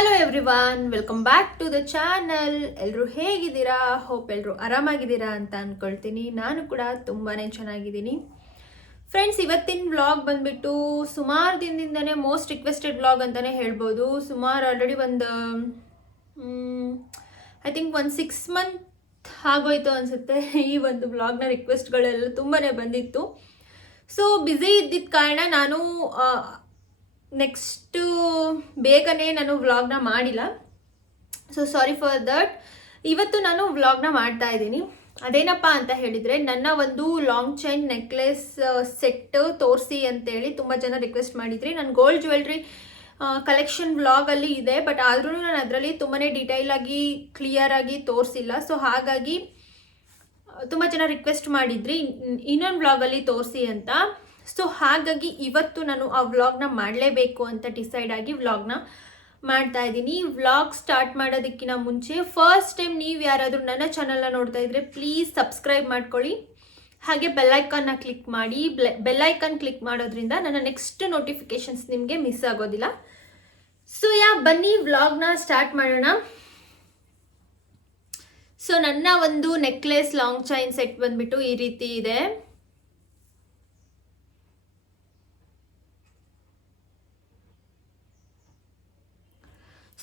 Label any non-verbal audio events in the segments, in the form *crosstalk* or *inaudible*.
Hello everyone welcome back to the channel ಎಲ್ಲರೂ ಹೇಗಿದ್ದೀರಾ? Hope ಎಲ್ಲರೂ ಆರಾಮಾಗಿದ್ದೀರಾ ಅಂತ ಅಂದ್ಕೊಳ್ತೀನಿ ನಾನು ಕೂಡ ತುಂಬಾ ಚೆನ್ನಾಗಿದ್ದೀನಿ. ಫ್ರೆಂಡ್ಸ್ ಇವತ್ತಿನ ವ್ಲಾಗ್ ಬಂದ್ಬಿಟ್ಟು ಸುಮಾರು ದಿನದಿಂದನೇ ಮೋಸ್ಟ್ ರಿಕ್ವೆಸ್ಟೆಡ್ ವ್ಲಾಗ್ ಅಂತಲೇ ಹೇಳ್ಬೋದು. ಸುಮಾರು ಆಲ್ರೆಡಿ ಒಂದು ಐ ಥಿಂಕ್ ಒಂದು ಸಿಕ್ಸ್ ಮಂತ್ ಆಗೋಯ್ತು ಅನಿಸುತ್ತೆ ಈ ಒಂದು ವ್ಲಾಗ್ನ ರಿಕ್ವೆಸ್ಟ್ಗಳೆಲ್ಲ ತುಂಬಾ ಬಂದಿತ್ತು. ಸೊ ಬ್ಯುಸಿ ಇದ್ದಿದ್ದ ಕಾರಣ ನಾನು ನೆಕ್ಸ್ಟು ಬೇಗನೆ ನಾನು ವ್ಲಾಗ್ನ ಮಾಡಿಲ್ಲ. ಸೊ ಸಾರಿ ಫಾರ್ ದಟ್ ಇವತ್ತು ನಾನು ವ್ಲಾಗ್ನ ಮಾಡ್ತಾ ಇದ್ದೀನಿ. ಅದೇನಪ್ಪ ಅಂತ ಹೇಳಿದರೆ, ನನ್ನ ಒಂದು ಲಾಂಗ್ ಚೈನ್ ನೆಕ್ಲೆಸ್ ಸೆಟ್ ತೋರಿಸಿ ಅಂತೇಳಿ ತುಂಬ ಜನ ರಿಕ್ವೆಸ್ಟ್ ಮಾಡಿದ್ರಿ. ನನ್ನ ಗೋಲ್ಡ್ ಜ್ಯುವೆಲ್ರಿ ಕಲೆಕ್ಷನ್ ವ್ಲಾಗಲ್ಲಿ ಇದೆ ಬಟ್ ಆದ್ರೂ ನಾನು ಅದರಲ್ಲಿ ತುಂಬಾ ಡೀಟೈಲಾಗಿ ಕ್ಲಿಯರಾಗಿ ತೋರಿಸಿಲ್ಲ. ಸೊ ಹಾಗಾಗಿ ತುಂಬ ಜನ ರಿಕ್ವೆಸ್ಟ್ ಮಾಡಿದ್ರಿ. ಇನ್ನೊಂದು ವ್ಲಾಗಲ್ಲಿ ತೋರಿಸಿ ಅಂತ. ಸೊ ಹಾಗಾಗಿ ಇವತ್ತು ನಾನು ಆ ವ್ಲಾಗ್ನ ಮಾಡಲೇಬೇಕು ಅಂತ ಡಿಸೈಡ್ ಆಗಿ ವ್ಲಾಗ್ನ ಮಾಡ್ತಾ ಇದ್ದೀನಿ. ವ್ಲಾಗ್ ಸ್ಟಾರ್ಟ್ ಮಾಡೋದಕ್ಕಿಂತ ಮುಂಚೆ ಫಸ್ಟ್ ಟೈಮ್ ನೀವು ಯಾರಾದರೂ ನನ್ನ ಚಾನಲ್ನ ನೋಡ್ತಾ ಇದ್ರೆ ಪ್ಲೀಸ್ ಸಬ್ಸ್ಕ್ರೈಬ್ ಮಾಡ್ಕೊಳ್ಳಿ. ಹಾಗೆ ಬೆಲ್ಲೈಕನ್ನ ಕ್ಲಿಕ್ ಮಾಡಿ. ಬೆಲ್ಲೈಕನ್ ಕ್ಲಿಕ್ ಮಾಡೋದ್ರಿಂದ ನನ್ನ ನೆಕ್ಸ್ಟ್ ನೋಟಿಫಿಕೇಶನ್ಸ್ ನಿಮಗೆ ಮಿಸ್ ಆಗೋದಿಲ್ಲ. ಸೊ ಯಾ, ಬನ್ನಿ ವ್ಲಾಗ್ನ ಸ್ಟಾರ್ಟ್ ಮಾಡೋಣ. ಸೊ ನನ್ನ ಒಂದು ನೆಕ್ಲೆಸ್ ಲಾಂಗ್ ಚೈನ್ ಸೆಟ್ ಬಂದ್ಬಿಟ್ಟು ಈ ರೀತಿ ಇದೆ.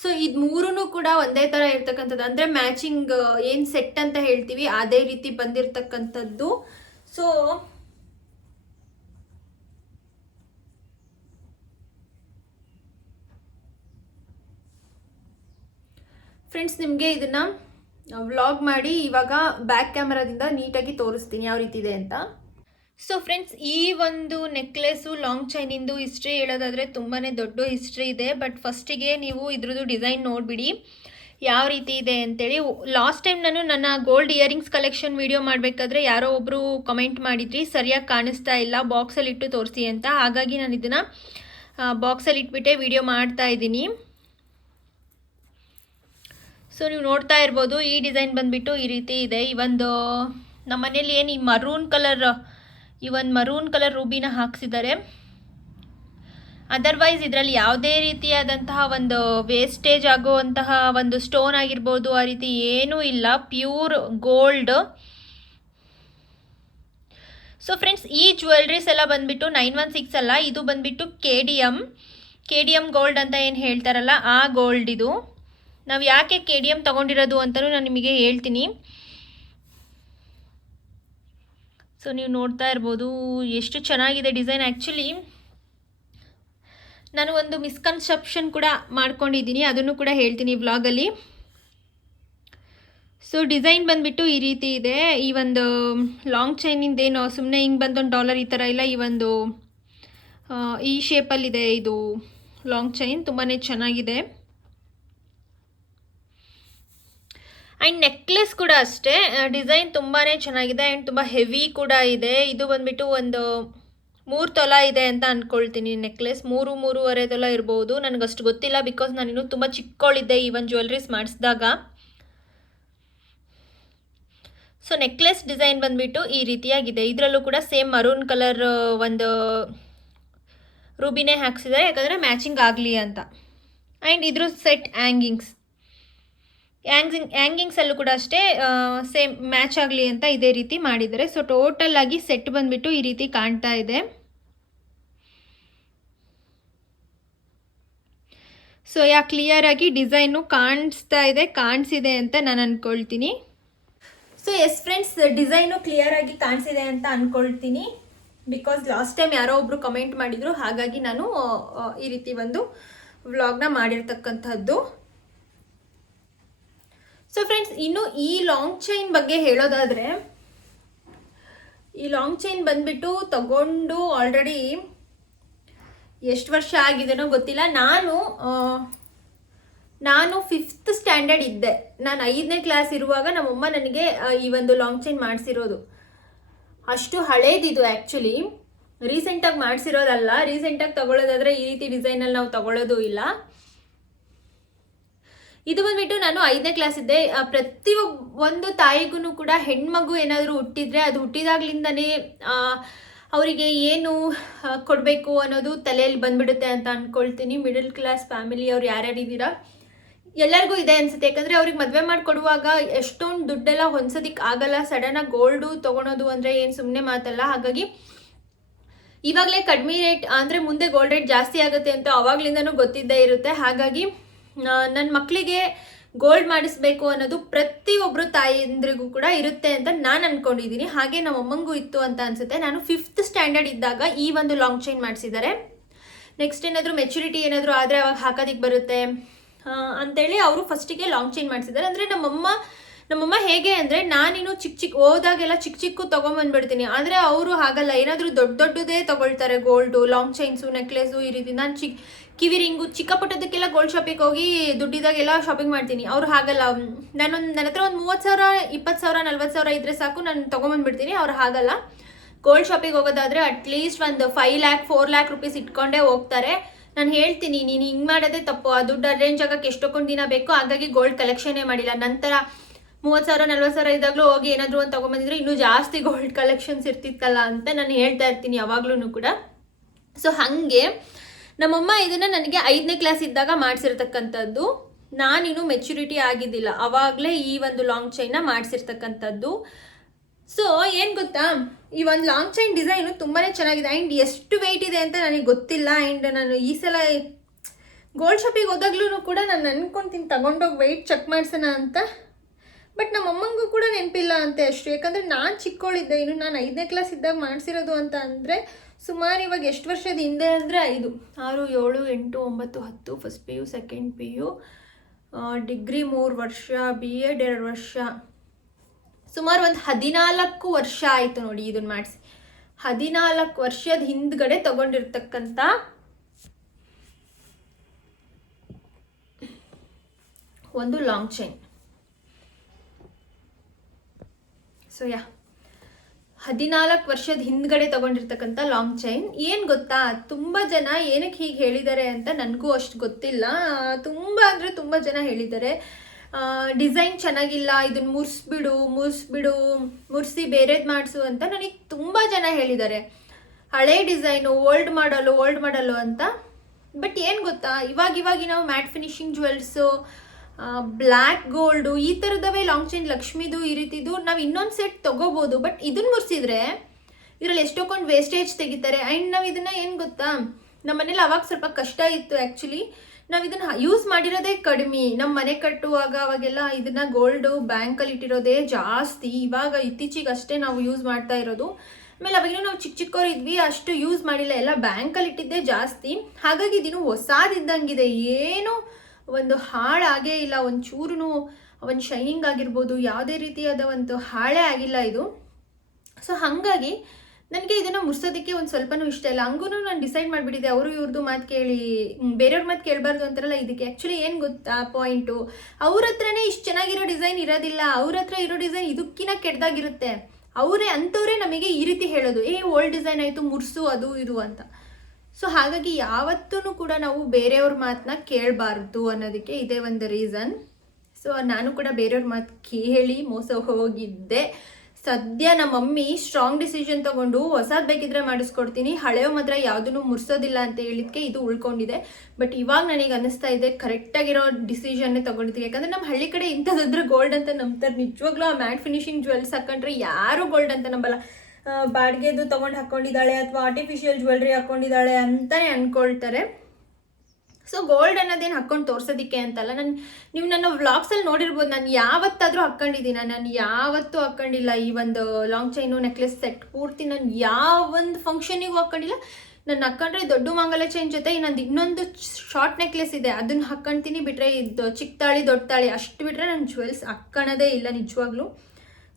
ಸೊ ಇದು ಮೂರೂ ಕೂಡ ಒಂದೇ ಥರ ಇರ್ತಕ್ಕಂಥದ್ದು. ಅಂದರೆ ಮ್ಯಾಚಿಂಗ್ ಏನು ಸೆಟ್ ಅಂತ ಹೇಳ್ತೀವಿ, ಅದೇ ರೀತಿ ಬಂದಿರತಕ್ಕಂಥದ್ದು. ಸೊ ಫ್ರೆಂಡ್ಸ್ ನಿಮಗೆ ಇದನ್ನ ವ್ಲಾಗ್ ಮಾಡಿ ಇವಾಗ ಬ್ಯಾಕ್ ಕ್ಯಾಮರಾದಿಂದ ನೀಟಾಗಿ ತೋರಿಸ್ತೀನಿ, ಯಾವ ರೀತಿ ಇದೆ ಅಂತ. ಸೊ ಫ್ರೆಂಡ್ಸ್ ಈ ಒಂದು ನೆಕ್ಲೆಸು ಲಾಂಗ್ ಚೈನಿಂದು ಹಿಸ್ಟ್ರಿ ಹೇಳೋದಾದರೆ ತುಂಬಾ ದೊಡ್ಡ ಹಿಸ್ಟ್ರಿ ಇದೆ. ಬಟ್ ಫಸ್ಟಿಗೆ ನೀವು ಇದ್ರದ್ದು ಡಿಸೈನ್ ನೋಡಿಬಿಡಿ. ಯಾವ ರೀತಿ ಇದೆ ಅಂತೇಳಿ. ಲಾಸ್ಟ್ ಟೈಮ್ ನಾನು ನನ್ನ ಗೋಲ್ಡ್ ಇಯರಿಂಗ್ಸ್ ಕಲೆಕ್ಷನ್ ವಿಡಿಯೋ ಮಾಡಬೇಕಾದ್ರೆ ಯಾರೋ ಒಬ್ಬರು ಕಮೆಂಟ್ ಮಾಡಿದ್ರಿ, ಸರಿಯಾಗಿ ಕಾಣಿಸ್ತಾ ಇಲ್ಲ ಬಾಕ್ಸಲ್ಲಿ ಇಟ್ಟು ತೋರಿಸಿ ಅಂತ. ಹಾಗಾಗಿ ನಾನು ಇದನ್ನು ಬಾಕ್ಸಲ್ಲಿ ಇಟ್ಬಿಟ್ಟೆ ವಿಡಿಯೋ ಮಾಡ್ತಾ ಇದ್ದೀನಿ. ಸೊ ನೀವು ನೋಡ್ತಾ ಇರ್ಬೋದು, ಈ ಡಿಸೈನ್ ಬಂದುಬಿಟ್ಟು ಈ ರೀತಿ ಇದೆ. ಈ ಒಂದು, ನಮ್ಮನೇಲಿ ಏನು ಈ ಮರೂನ್ ಕಲರ್ ಈ ಒಂದು ಮರೂನ್ ಕಲರ್ ರೂಬಿನ ಹಾಕ್ಸಿದ್ದಾರೆ ಅದರ್ವೈಸ್ ಇದರಲ್ಲಿ ಯಾವುದೇ ರೀತಿಯಾದಂತಹ ಒಂದು ವೇಸ್ಟೇಜ್ ಆಗುವಂತಹ ಒಂದು ಸ್ಟೋನ್ ಆಗಿರ್ಬೋದು ಆ ರೀತಿ ಏನೂ ಇಲ್ಲ. ಪ್ಯೂರ್ ಗೋಲ್ಡ್ ಸೊ ಫ್ರೆಂಡ್ಸ್ ಈ ಜ್ಯುವೆಲ್ರೀಸ್ ಎಲ್ಲ ಬಂದ್ಬಿಟ್ಟು ನೈನ್ ಒನ್ ಸಿಕ್ಸ್ ಅಲ್ಲ, ಇದು ಬಂದ್ಬಿಟ್ಟು K D M K D M gold ಅಂತ ಏನು ಹೇಳ್ತಾರಲ್ಲ, ಆ ಗೋಲ್ಡ್ ಇದು. ನಾವು ಯಾಕೆ ಕೆ ಡಿ ಎಂ ತೊಗೊಂಡಿರೋದು ಅಂತಲೂ ನಾನು ನಿಮಗೆ ಹೇಳ್ತೀನಿ. ಸೊ ನೀವು ನೋಡ್ತಾ ಇರ್ಬೋದು ಎಷ್ಟು ಚೆನ್ನಾಗಿದೆ ಡಿಸೈನ್. ಆ್ಯಕ್ಚುಲಿ ನಾನು ಒಂದು ಮಿಸ್ಕನ್ಸೆಪ್ಷನ್ ಕೂಡ ಮಾಡ್ಕೊಂಡಿದ್ದೀನಿ. ಅದನ್ನು ಕೂಡ ಹೇಳ್ತೀನಿ ವ್ಲಾಗಲ್ಲಿ ಸೊ ಡಿಸೈನ್ ಬಂದುಬಿಟ್ಟು ಈ ರೀತಿ ಇದೆ. ಈ ಒಂದು ಲಾಂಗ್ ಚೈನಿಂದ ಏನು ಸುಮ್ಮನೆ ಹಿಂಗೆ ಬಂದೊಂದು ಡಾಲರ್ ಈ ಥರ ಇಲ್ಲ. ಈ ಒಂದು ಈ ಶೇಪಲ್ಲಿದೆ ಇದು ಲಾಂಗ್ ಚೈನ್ ತುಂಬಾ ಚೆನ್ನಾಗಿದೆ. ಆ್ಯಂಡ್ ನೆಕ್ಲೆಸ್ ಕೂಡ ಅಷ್ಟೇ. ಡಿಸೈನ್ ತುಂಬಾ ಚೆನ್ನಾಗಿದೆ. ಆ್ಯಂಡ್ ತುಂಬ ಹೆವಿ ಕೂಡ ಇದೆ. ಇದು ಬಂದುಬಿಟ್ಟು ಒಂದು ಮೂರು ತೊಲ ಇದೆ ಅಂತ ಅಂದ್ಕೊಳ್ತೀನಿ ನೆಕ್ಲೆಸ್ ಮೂರು, ಮೂರುವರೆ ತೊಲ ಇರ್ಬೋದು. ನನಗಷ್ಟು ಗೊತ್ತಿಲ್ಲ ಬಿಕಾಸ್ ನಾನಿನ್ನೂ ತುಂಬ ಚಿಕ್ಕವಳಿದ್ದೆ ಈವನ್ ಜ್ಯುವೆಲ್ರೀಸ್ ಮಾಡಿಸಿದಾಗ. ಸೊ ನೆಕ್ಲೆಸ್ ಡಿಸೈನ್ ಬಂದುಬಿಟ್ಟು ಈ ರೀತಿಯಾಗಿದೆ. ಇದರಲ್ಲೂ ಕೂಡ ಸೇಮ್ ಮರೂನ್ ಕಲರ್ ಒಂದು ರೂಬಿನೇ ಹಾಕ್ಸಿದ್ದಾರೆ. ಯಾಕಂದರೆ ಮ್ಯಾಚಿಂಗ್ ಆಗಲಿ ಅಂತ. ಆ್ಯಂಡ್ ಇದ್ರ ಸೆಟ್ ಹ್ಯಾಂಗಿಂಗ್ಸ್ ಹ್ಯಾಂಗಿಂಗ್ ಹ್ಯಾಂಗಿಂಗ್ಸಲ್ಲೂ ಕೂಡ ಅಷ್ಟೇ ಸೇಮ್ ಮ್ಯಾಚ್ ಆಗಲಿ ಅಂತ ಇದೇ ರೀತಿ ಮಾಡಿದ್ದಾರೆ. ಸೊ ಟೋಟಲ್ ಆಗಿ ಸೆಟ್ ಬಂದುಬಿಟ್ಟು ಈ ರೀತಿ ಕಾಣ್ತಾ ಇದೆ. ಸೊ ಯಾ ಕ್ಲಿಯರ್ ಆಗಿ ಡಿಸೈನು ಕಾಣಿಸ್ತಾ ಇದೆ, ಕಾಣಿಸಿದೆ ಅಂತ ನಾನು ಅಂದ್ಕೊಳ್ತೀನಿ so yes friends design clear ಆಗಿ ಕಾಣಿಸಿದೆ ಅಂತ ಅಂದ್ಕೊಳ್ತೀನಿ ಬಿಕಾಸ್ ಲಾಸ್ಟ್ ಟೈಮ್ ಯಾರೋ ಒಬ್ರು ಕಮೆಂಟ್ ಮಾಡಿದ್ರು, ಹಾಗಾಗಿ ನಾನು ಈ ರೀತಿ ಒಂದು ವ್ಲಾಗ್ನ ಮಾಡಿರ್ತಕ್ಕಂಥದ್ದು. ಸೊ ಫ್ರೆಂಡ್ಸ್ ಇನ್ನು ಈ ಲಾಂಗ್ ಚೈನ್ ಬಗ್ಗೆ ಹೇಳೋದಾದರೆ, ಈ ಲಾಂಗ್ ಚೈನ್ ಬಂದ್ಬಿಟ್ಟು ತಗೊಂಡು ಆಲ್ರೆಡಿ ಎಷ್ಟು ವರ್ಷ ಆಗಿದೆನೋ ಗೊತ್ತಿಲ್ಲ. ನಾನು ನಾನು ಫಿಫ್ತ್ ಸ್ಟ್ಯಾಂಡರ್ಡ್ ಇದ್ದೆ. ನಾನು ಐದನೇ ಕ್ಲಾಸ್ ಇರುವಾಗ ನಮ್ಮಮ್ಮ ನನಗೆ ಈ ಒಂದು ಲಾಂಗ್ ಚೈನ್ ಮಾಡಿಸಿರೋದು. ಅಷ್ಟು ಹಳೇದಿದು ಆ್ಯಕ್ಚುಲಿ ರೀಸೆಂಟಾಗಿ ಮಾಡಿಸಿರೋದಲ್ಲ. ರೀಸೆಂಟಾಗಿ ತಗೊಳ್ಳೋದಾದರೆ ಈ ರೀತಿ ಡಿಸೈನಲ್ಲಿ ನಾವು ತಗೊಳ್ಳೋದು ಇಲ್ಲ. ಇದು ಬಂದ್ಬಿಟ್ಟು ನಾನು ಐದನೇ ಕ್ಲಾಸ್ ಇದ್ದೆ. ಪ್ರತಿ ಒಂದು ತಾಯಿಗೂ ಕೂಡ ಹೆಣ್ಮಗು ಏನಾದರೂ ಹುಟ್ಟಿದ್ರೆ ಅದು ಹುಟ್ಟಿದಾಗ್ಲಿಂದನೇ ಅವರಿಗೆ ಏನು ಕೊಡಬೇಕು ಅನ್ನೋದು ತಲೆಯಲ್ಲಿ ಬಂದ್ಬಿಡುತ್ತೆ ಅಂತ ಅಂದ್ಕೊಳ್ತೀನಿ ಮಿಡಲ್ ಕ್ಲಾಸ್ ಫ್ಯಾಮಿಲಿ ಅವ್ರು ಯಾರ್ಯಾರಿದ್ದೀರಾ? ಎಲ್ಲರಿಗೂ ಇದೆ ಅನ್ಸುತ್ತೆ. ಯಾಕಂದ್ರೆ ಅವ್ರಿಗೆ ಮದುವೆ ಮಾಡಿಕೊಡುವಾಗ ಎಷ್ಟೊಂದು ದುಡ್ಡೆಲ್ಲ ಹೊಂದ್ಸೋದಿಕ್ ಆಗಲ್ಲ. ಸಡನ್ನಾಗಿ ಗೋಲ್ಡು ತೊಗೊಳೋದು ಅಂದರೆ ಏನು ಸುಮ್ಮನೆ ಮಾತಲ್ಲ. ಹಾಗಾಗಿ ಇವಾಗಲೇ ಕಡಿಮೆ ರೇಟ್ ಅಂದರೆ ಮುಂದೆ ಗೋಲ್ಡ್ ರೇಟ್ ಜಾಸ್ತಿ ಆಗುತ್ತೆ ಅಂತ ಅವಾಗ್ಲಿಂದನೂ ಗೊತ್ತಿದ್ದೇ ಇರುತ್ತೆ. ಹಾಗಾಗಿ ನನ್ನ ಮಕ್ಕಳಿಗೆ ಗೋಲ್ಡ್ ಮಾಡಿಸ್ಬೇಕು ಅನ್ನೋದು ಪ್ರತಿಯೊಬ್ಬರು ತಾಯಿಯಂದ್ರಿಗೂ ಕೂಡ ಇರುತ್ತೆ ಅಂತ ನಾನು ಅನ್ಕೊಂಡಿದ್ದೀನಿ ಹಾಗೆ ನಮ್ಮ ಅಮ್ಮಂಗೂ ಇತ್ತು ಅಂತ ಅನ್ಸುತ್ತೆ. ನಾನು ಫಿಫ್ತ್ ಸ್ಟ್ಯಾಂಡರ್ಡ್ ಇದ್ದಾಗ ಈ ಒಂದು ಲಾಂಗ್ ಚೈನ್ ಮಾಡಿಸಿದ್ದಾರೆ. ನೆಕ್ಸ್ಟ್ ಏನಾದರೂ ಮೆಚುರಿಟಿ ಏನಾದರೂ ಆದರೆ ಅವಾಗ ಹಾಕೋದಕ್ಕೆ ಬರುತ್ತೆ. ಅಂತೇಳಿ ಅವರು ಫಸ್ಟಿಗೆ ಲಾಂಗ್ ಚೈನ್ ಮಾಡಿಸಿದ್ದಾರೆ. ಅಂದರೆ ನಮ್ಮಮ್ಮ ನಮ್ಮಮ್ಮ ಹೇಗೆ ಅಂದರೆ ನಾನಿನ್ನು ಚಿಕ್ಕ ಚಿಕ್ಕ ಹೋದಾಗೆಲ್ಲ ಚಿಕ್ಕ ಚಿಕ್ಕ ತೊಗೊಂಬಂದ್ಬಿಡ್ತೀನಿ. ಆದರೆ ಅವರು ಹಾಗಲ್ಲ. ಏನಾದರೂ ದೊಡ್ಡ ದೊಡ್ಡದೇ ತೊಗೊಳ್ತಾರೆ ಗೋಲ್ಡು ಲಾಂಗ್ ಚೈನ್ಸು ನೆಕ್ಲೆಸು ಈ ರೀತಿ. ನಾನು ಚಿಕ್ಕ ಕಿವಿ ರಿಂಗು ಚಿಕ್ಕ ಪುಟ್ಟದಕ್ಕೆಲ್ಲ ಗೋಲ್ಡ್ ಶಾಪಿಗೆ ಹೋಗಿ ದುಡ್ಡಿದಾಗೆಲ್ಲ ಶಾಪಿಂಗ್ ಮಾಡ್ತೀನಿ. ಅವ್ರು ಹಾಗಲ್ಲ. ನಾನೊಂದು ನನ್ನ ಹತ್ರ ಒಂದು ಮೂವತ್ತು ಸಾವಿರ ಇಪ್ಪತ್ತು ಸಾವಿರ ನಲ್ವತ್ತು ಸಾವಿರ ಇದ್ರೆ ಸಾಕು, ನಾನು ತೊಗೊಂಬಂದ್ಬಿಡ್ತೀನಿ. ಅವ್ರು ಹಾಗಲ್ಲ. ಗೋಲ್ಡ್ ಶಾಪಿಗೆ ಹೋಗೋದಾದ್ರೆ ಅಟ್ಲೀಸ್ಟ್ ಒಂದು five lakh four lakh rupees ಇಟ್ಕೊಂಡೇ ಹೋಗ್ತಾರೆ. ನಾನು ಹೇಳ್ತೀನಿ, ನೀನು ಹಿಂಗೆ ಮಾಡೋದೇ ತಪ್ಪು. ಆ ದುಡ್ಡು ಅರೇಂಜ್ ಆಗೋಕ್ಕೆ ಎಷ್ಟೊಂದು ದಿನ ಬೇಕು ಹಾಗಾಗಿ ಗೋಲ್ಡ್ ಕಲೆಕ್ಷನೇ ಮಾಡಿಲ್ಲ. ನಂತರ ಮೂವತ್ತು ಸಾವಿರ ನಲ್ವತ್ತು ಸಾವಿರ ಇದ್ದಾಗಲೂ ಹೋಗಿ ಏನಾದರೂ ಒಂದು ತೊಗೊಂಬಂದಿದ್ರೆ ಇನ್ನೂ ಜಾಸ್ತಿ ಗೋಲ್ಡ್ ಕಲೆಕ್ಷನ್ಸ್ ಇರ್ತಿತ್ತಲ್ಲ ಅಂತ ನಾನು ಹೇಳ್ತಾ ಇರ್ತೀನಿ ಯಾವಾಗ್ಲೂ ಕೂಡ. ಸೊ ಹಾಗೆ ನಮ್ಮಮ್ಮ ಇದನ್ನು ನನಗೆ ಐದನೇ ಕ್ಲಾಸ್ ಇದ್ದಾಗ ಮಾಡಿಸಿರ್ತಕ್ಕಂಥದ್ದು. ನಾನಿನ್ನು ಮೆಚುರಿಟಿ ಆಗಿದ್ದಿಲ್ಲ. ಅವಾಗಲೇ ಈ ಒಂದು ಲಾಂಗ್ ಚೈನ್ನ ಮಾಡಿಸಿರ್ತಕ್ಕಂಥದ್ದು. ಸೊ ಏನು ಗೊತ್ತಾ? ಈ ಒಂದು ಲಾಂಗ್ ಚೈನ್ ಡಿಸೈನು ತುಂಬಾ ಚೆನ್ನಾಗಿದೆ. ಆ್ಯಂಡ್ ಎಷ್ಟು ವೆಯ್ಟ್ ಇದೆ ಅಂತ ನನಗೆ ಗೊತ್ತಿಲ್ಲ. ಆ್ಯಂಡ್ ನಾನು ಈ ಸಲ ಗೋಲ್ಡ್ ಶಾಪಿಗೆ ಹೋದಾಗ್ಲೂ ಕೂಡ ನಾನು ಅನ್ಕೊಂತೀನಿ ತಗೊಂಡೋಗಿ ವೆಯ್ಟ್ ಚೆಕ್ ಮಾಡ್ಸೋಣ ಅಂತ. ಬಟ್ ನಮ್ಮ ಅಮ್ಮಂಗೂ ಕೂಡ ನೆನಪಿಲ್ಲ ಅಂತೆ ಅಷ್ಟು. ಯಾಕಂದರೆ ನಾನು ಚಿಕ್ಕೋಳಿದ್ದೆ. ಇನ್ನು ನಾನು ಐದನೇ ಕ್ಲಾಸ್ ಇದ್ದಾಗ ಮಾಡಿಸಿರೋದು ಅಂತ ಅಂದರೆ ಸುಮಾರು ಇವಾಗ ಎಷ್ಟು ವರ್ಷದ ಹಿಂದೆ ಅಂದರೆ ಐದು ಆರು, ಏಳು, ಎಂಟು, ಒಂಬತ್ತು, ಹತ್ತು first P U second P U degree ಮೂರು ವರ್ಷ ಬಿ ಎಡ್ ಎರಡು ವರ್ಷ. ಸುಮಾರು ಒಂದು ಹದಿನಾಲ್ಕು ವರ್ಷ ಆಯಿತು ನೋಡಿ ಇದನ್ನು ಮಾಡಿಸಿ. ಹದಿನಾಲ್ಕು ವರ್ಷದ ಹಿಂದ್ಗಡೆ ತಗೊಂಡಿರ್ತಕ್ಕಂಥ ಒಂದು ಲಾಂಗ್ ಚೈನ್ ಸೊ ಯಾ ಹದಿನಾಲ್ಕು ವರ್ಷದ ಹಿಂದ್ಗಡೆ ತಗೊಂಡಿರ್ತಕ್ಕಂಥ ಲಾಂಗ್ ಚೈನ್ ಏನು ಗೊತ್ತಾ? ತುಂಬ ಜನ ಏನಕ್ಕೆ ಹೀಗೆ ಹೇಳಿದ್ದಾರೆ ಅಂತ ನನಗೂ ಅಷ್ಟು ಗೊತ್ತಿಲ್ಲ. ತುಂಬ ಅಂದರೆ ತುಂಬ ಜನ ಹೇಳಿದ್ದಾರೆ. ಡಿಸೈನ್ ಚೆನ್ನಾಗಿಲ್ಲ ಇದನ್ನು ಮುರ್ಸ್ಬಿಡು ಮುರ್ಸ್ಬಿಡು, ಮುರ್ಸಿ ಬೇರೆದು ಮಾಡಿಸು ಅಂತ ನನಗೆ ತುಂಬ ಜನ ಹೇಳಿದ್ದಾರೆ. ಹಳೆ ಡಿಸೈನು ಓಲ್ಡ್ ಮಾಡಲು ಓಲ್ಡ್ ಮಾಡಲು ಅಂತ. ಬಟ್ ಏನು ಗೊತ್ತಾ? ಇವಾಗ ಇವಾಗ ನಾವು matte finishing jewels black gold ಈ ಥರದವೇ ಲಾಂಗ್ ಚೈನ್ ಲಕ್ಷ್ಮಿದು ಈ ರೀತಿದು ನಾವು ಇನ್ನೊಂದು ಸೆಟ್ ತೊಗೋಬೋದು. ಬಟ್ ಇದನ್ನು ಮುರಿಸಿದ್ರೆ ಇದರಲ್ಲಿ ಎಷ್ಟೊಂದು ವೇಸ್ಟೇಜ್ ತೆಗಿತಾರೆ. ಆ್ಯಂಡ್ ನಾವು ಇದನ್ನು ಏನು ಗೊತ್ತಾ? ನಮ್ಮ ಮನೇಲಿ ಅವಾಗ ಸ್ವಲ್ಪ ಕಷ್ಟ ಇತ್ತು ಆ್ಯಕ್ಚುಲಿ ನಾವು ಇದನ್ನು ಯೂಸ್ ಮಾಡಿರೋದೇ ಕಡಿಮೆ. ನಮ್ಮ ಮನೆ ಕಟ್ಟುವಾಗ ಅವಾಗೆಲ್ಲ ಇದನ್ನು ಗೋಲ್ಡು ಬ್ಯಾಂಕಲ್ಲಿ ಇಟ್ಟಿರೋದೇ ಜಾಸ್ತಿ. ಇವಾಗ ಇತ್ತೀಚಿಗೆ ಅಷ್ಟೇ ನಾವು ಯೂಸ್ ಮಾಡ್ತಾ ಇರೋದು. ಆಮೇಲೆ ಅವಾಗಿನೂ ನಾವು ಚಿಕ್ಕ ಚಿಕ್ಕವ್ರು ಇದ್ವಿ, ಅಷ್ಟು ಯೂಸ್ ಮಾಡಿಲ್ಲ. ಎಲ್ಲ ಬ್ಯಾಂಕಲ್ಲಿ ಇಟ್ಟಿದ್ದೇ ಜಾಸ್ತಿ. ಹಾಗಾಗಿ ಇದಿನ್ನು ಹೊಸಾದಿದ್ದಂಗಿದೆ. ಏನು ಒಂದು ಹಾಳಾಗೇ ಇಲ್ಲ, ಒಂದು ಚೂರು ಒಂದು ಶೈನಿಂಗ್ ಆಗಿರ್ಬೋದು, ಯಾವುದೇ ರೀತಿಯಾದ ಒಂದು ಹಾಳೆ ಆಗಿಲ್ಲ ಇದು. ಸೊ ಹಾಗಾಗಿ ನನಗೆ ಇದನ್ನು ಮುರ್ಸೋದಕ್ಕೆ ಒಂದು ಸ್ವಲ್ಪನೂ ಇಷ್ಟ ಇಲ್ಲ. ಹಂಗೂ ನಾನು ಡಿಸೈಡ್ ಮಾಡಿಬಿಟ್ಟಿದ್ದೆ, ಅವರು ಇವ್ರದ್ದು ಮಾತು ಕೇಳಿ ಬೇರೆಯವ್ರ ಮಾತು ಕೇಳಬಾರ್ದು ಅಂತಾರಲ್ಲ, ಇದಕ್ಕೆ ಆ್ಯಕ್ಚುಲಿ ಏನು ಗೊತ್ತಾ ಪಾಯಿಂಟು ಅವ್ರ ಹತ್ರನೇ ಇಷ್ಟು ಚೆನ್ನಾಗಿರೋ ಡಿಸೈನ್ ಇರೋದಿಲ್ಲ, ಅವ್ರ ಹತ್ರ ಇರೋ ಡಿಸೈನ್ ಇದಕ್ಕಿಂತ ಕೆಟ್ಟದಾಗಿರುತ್ತೆ ಅವರೇ ಅಂಥವ್ರೇ ನಮಗೆ ಈ ರೀತಿ ಹೇಳೋದು, ಏ ಓಲ್ಡ್ ಡಿಸೈನ್ ಆಯಿತು, ಮುರ್ಸು, ಅದು, ಇದು ಅಂತ. ಸೊ ಹಾಗಾಗಿ ಯಾವತ್ತೂ ಕೂಡ ನಾವು ಬೇರೆಯವ್ರ ಮಾತನ್ನ ಕೇಳಬಾರ್ದು ಅನ್ನೋದಕ್ಕೆ ಇದೇ ಒಂದು ರೀಸನ್ ಸೊ ನಾನು ಕೂಡ ಬೇರೆಯವ್ರ ಮಾತು ಕೇಳಿ ಮೋಸ ಹೋಗಿದ್ದೆ. ಸದ್ಯ ನಮ್ಮ ಮಮ್ಮಿ ಸ್ಟ್ರಾಂಗ್ ಡಿಸಿಷನ್ ತಗೊಂಡು ಹೊಸದು ಬೇಕಿದ್ರೆ ಮಾಡಿಸ್ಕೊಡ್ತೀನಿ. ಹಳೆಯೋ ಮಾತ್ರ ಯಾವುದನ್ನು ಮುರ್ಸೋದಿಲ್ಲ ಅಂತ ಹೇಳಿದ್ಕೆ ಇದು ಉಳ್ಕೊಂಡಿದೆ. ಬಟ್ ಇವಾಗ ನನಗೆ ಅನ್ನಿಸ್ತಾ ಇದೆ, ಕರೆಕ್ಟಾಗಿರೋ ಡಿಸಿಷನ್ನೇ ತಗೊಂಡಿದ್ದೀನಿ ಯಾಕಂದ್ರೆ ನಮ್ಮ ಹಳ್ಳಿ ಕಡೆ ಇಂಥದ್ದಾದ್ರೆ ಗೋಲ್ಡ್ ಅಂತ ನಂಬ್ತಾರೆ. ನಿಜವಾಗ್ಲೂ ಆ ಮ್ಯಾಟ್ ಫಿನಿಶಿಂಗ್ ಜ್ಯುವೆಲ್ಸ್ ಹಾಕೊಂಡ್ರೆ ಯಾರು ಗೋಲ್ಡ್ ಅಂತ ನಂಬಲ್ಲ. ಬಾಡಿಗೆದು ತೊಗೊಂಡು ಹಾಕ್ಕೊಂಡಿದ್ದಾಳೆ ಅಥವಾ ಆರ್ಟಿಫಿಷಿಯಲ್ ಜ್ಯುವೆಲ್ರಿ ಹಾಕ್ಕೊಂಡಿದ್ದಾಳೆ ಅಂತಲೇ ಅಂದ್ಕೊಳ್ತಾರೆ ಸೊ ಗೋಲ್ಡ್ ಅನ್ನೋದೇನು ಹಾಕ್ಕೊಂಡು ತೋರ್ಸೋದಕ್ಕೆ ಅಂತಲ್ಲ. ನಾನು, ನೀವು ನನ್ನ ವ್ಲಾಗ್ಸಲ್ಲಿ ನೋಡಿರ್ಬೋದು, ನಾನು ಯಾವತ್ತಾದರೂ ಹಾಕ್ಕೊಂಡಿದ್ದೀನ ನಾನು ಯಾವತ್ತೂ ಹಾಕ್ಕೊಂಡಿಲ್ಲ ಈ ಒಂದು ಲಾಂಗ್ ಚೈನು ನೆಕ್ಲೆಸ್ ಸೆಟ್ ಪೂರ್ತಿ. ನಾನು ಯಾವ ಒಂದು ಫಂಕ್ಷನಿಗೂ ಹಾಕ್ಕೊಂಡಿಲ್ಲ ನಾನು ಹಾಕ್ಕೊಂಡ್ರೆ ದೊಡ್ಡ ಮಂಗಲ ಚೈನ್ ಜೊತೆ ಇನ್ನೊಂದು ಇನ್ನೊಂದು ಶಾರ್ಟ್ ನೆಕ್ಲೆಸ್ ಇದೆ. ಅದನ್ನು ಹಾಕ್ಕೊಂತೀನಿ ಬಿಟ್ಟರೆ ಇದು ಚಿಕ್ಕ ತಾಳಿ ದೊಡ್ಡ ತಾಳಿ ಅಷ್ಟು ಬಿಟ್ಟರೆ ನಾನು ಜ್ಯುವೆಲ್ಸ್ ಹಾಕ್ಕೊಳ್ಳೋದೇ ಇಲ್ಲ ನಿಜವಾಗ್ಲೂ.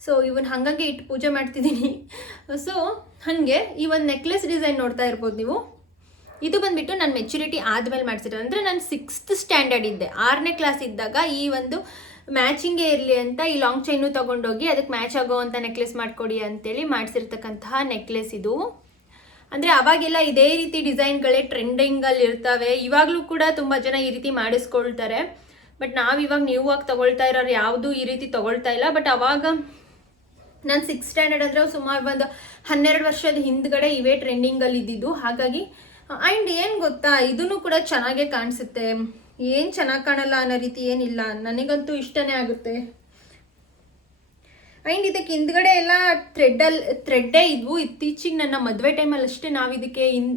ಸೊ ಇವನ್ ಹಾಗಾಗಿ ಇಟ್ಟು ಪೂಜೆ ಮಾಡ್ತಿದ್ದೀನಿ. ಸೊ ಹಾಗೆ ಈ ಒಂದು ನೆಕ್ಲೆಸ್ ಡಿಸೈನ್ ನೋಡ್ತಾ ಇರ್ಬೋದು ನೀವು. ಇದು ಬಂದ್ಬಿಟ್ಟು ನಾನು ಮೆಚುರಿಟಿ ಆದಮೇಲೆ ಮಾಡಿಸಿರೋದು. ಅಂದರೆ ನಾನು ಸಿಕ್ಸ್ತ್ ಸ್ಟ್ಯಾಂಡರ್ಡ್ ಇದ್ದೆ. ಆರನೇ ಕ್ಲಾಸ್ ಇದ್ದಾಗ ಈ ಒಂದು ಮ್ಯಾಚಿಂಗೇ ಇರಲಿ ಅಂತ ಈ ಲಾಂಗ್ ಚೈನು ತೊಗೊಂಡೋಗಿ ಅದಕ್ಕೆ ಮ್ಯಾಚ್ ಆಗೋ ಅಂತ ನೆಕ್ಲೆಸ್ ಮಾಡಿಕೊಡಿ ಅಂತೇಳಿ ಮಾಡಿಸಿರ್ತಕ್ಕಂತಹ ನೆಕ್ಲೆಸ್ ಇದು. ಅಂದರೆ ಅವಾಗೆಲ್ಲ ಇದೇ ರೀತಿ ಡಿಸೈನ್ಗಳೇ ಟ್ರೆಂಡಿಂಗಲ್ಲಿ ಇರ್ತವೆ. ಇವಾಗಲೂ ಕೂಡ ತುಂಬ ಜನ ಈ ರೀತಿ ಮಾಡಿಸ್ಕೊಳ್ತಾರೆ. ಬಟ್ ನಾವು ಇವಾಗ ನೀವು ಆಗಿ ತೊಗೊಳ್ತಾ ಇರೋರು ಯಾವುದೂ ಈ ರೀತಿ ತೊಗೊಳ್ತಾ ಇಲ್ಲ. ಬಟ್ ಅವಾಗ ನಾನು ಸಿಕ್ಸ್ ಸ್ಟ್ಯಾಂಡರ್ಡ್ ಅಂದರೆ ಸುಮಾರು ಒಂದು ಹನ್ನೆರಡು ವರ್ಷದ ಹಿಂದ್ಗಡೆ ಇವೇ ಟ್ರೆಂಡಿಂಗಲ್ಲಿ ಇದ್ದಿದ್ದು. ಹಾಗಾಗಿ ಆ್ಯಂಡ್ ಏನು ಗೊತ್ತಾ ಇದೂ ಕೂಡ ಚೆನ್ನಾಗೇ ಕಾಣಿಸುತ್ತೆ. ಏನು ಚೆನ್ನಾಗಿ ಕಾಣಲ್ಲ ಅನ್ನೋ ರೀತಿ ಏನಿಲ್ಲ. ನನಗಂತೂ ಇಷ್ಟನೇ ಆಗುತ್ತೆ. ಆ್ಯಂಡ್ ಇದಕ್ಕೆ ಹಿಂದ್ಗಡೆ ಎಲ್ಲ ಥ್ರೆಡ್ಡಲ್ಲಿ ಥ್ರೆಡ್ಡೇ ಇದ್ವು. ಇತ್ತೀಚಿಗೆ ನನ್ನ ಮದುವೆ ಟೈಮಲ್ಲಿ ಅಷ್ಟೇ ನಾವು ಇದಕ್ಕೆ ಇನ್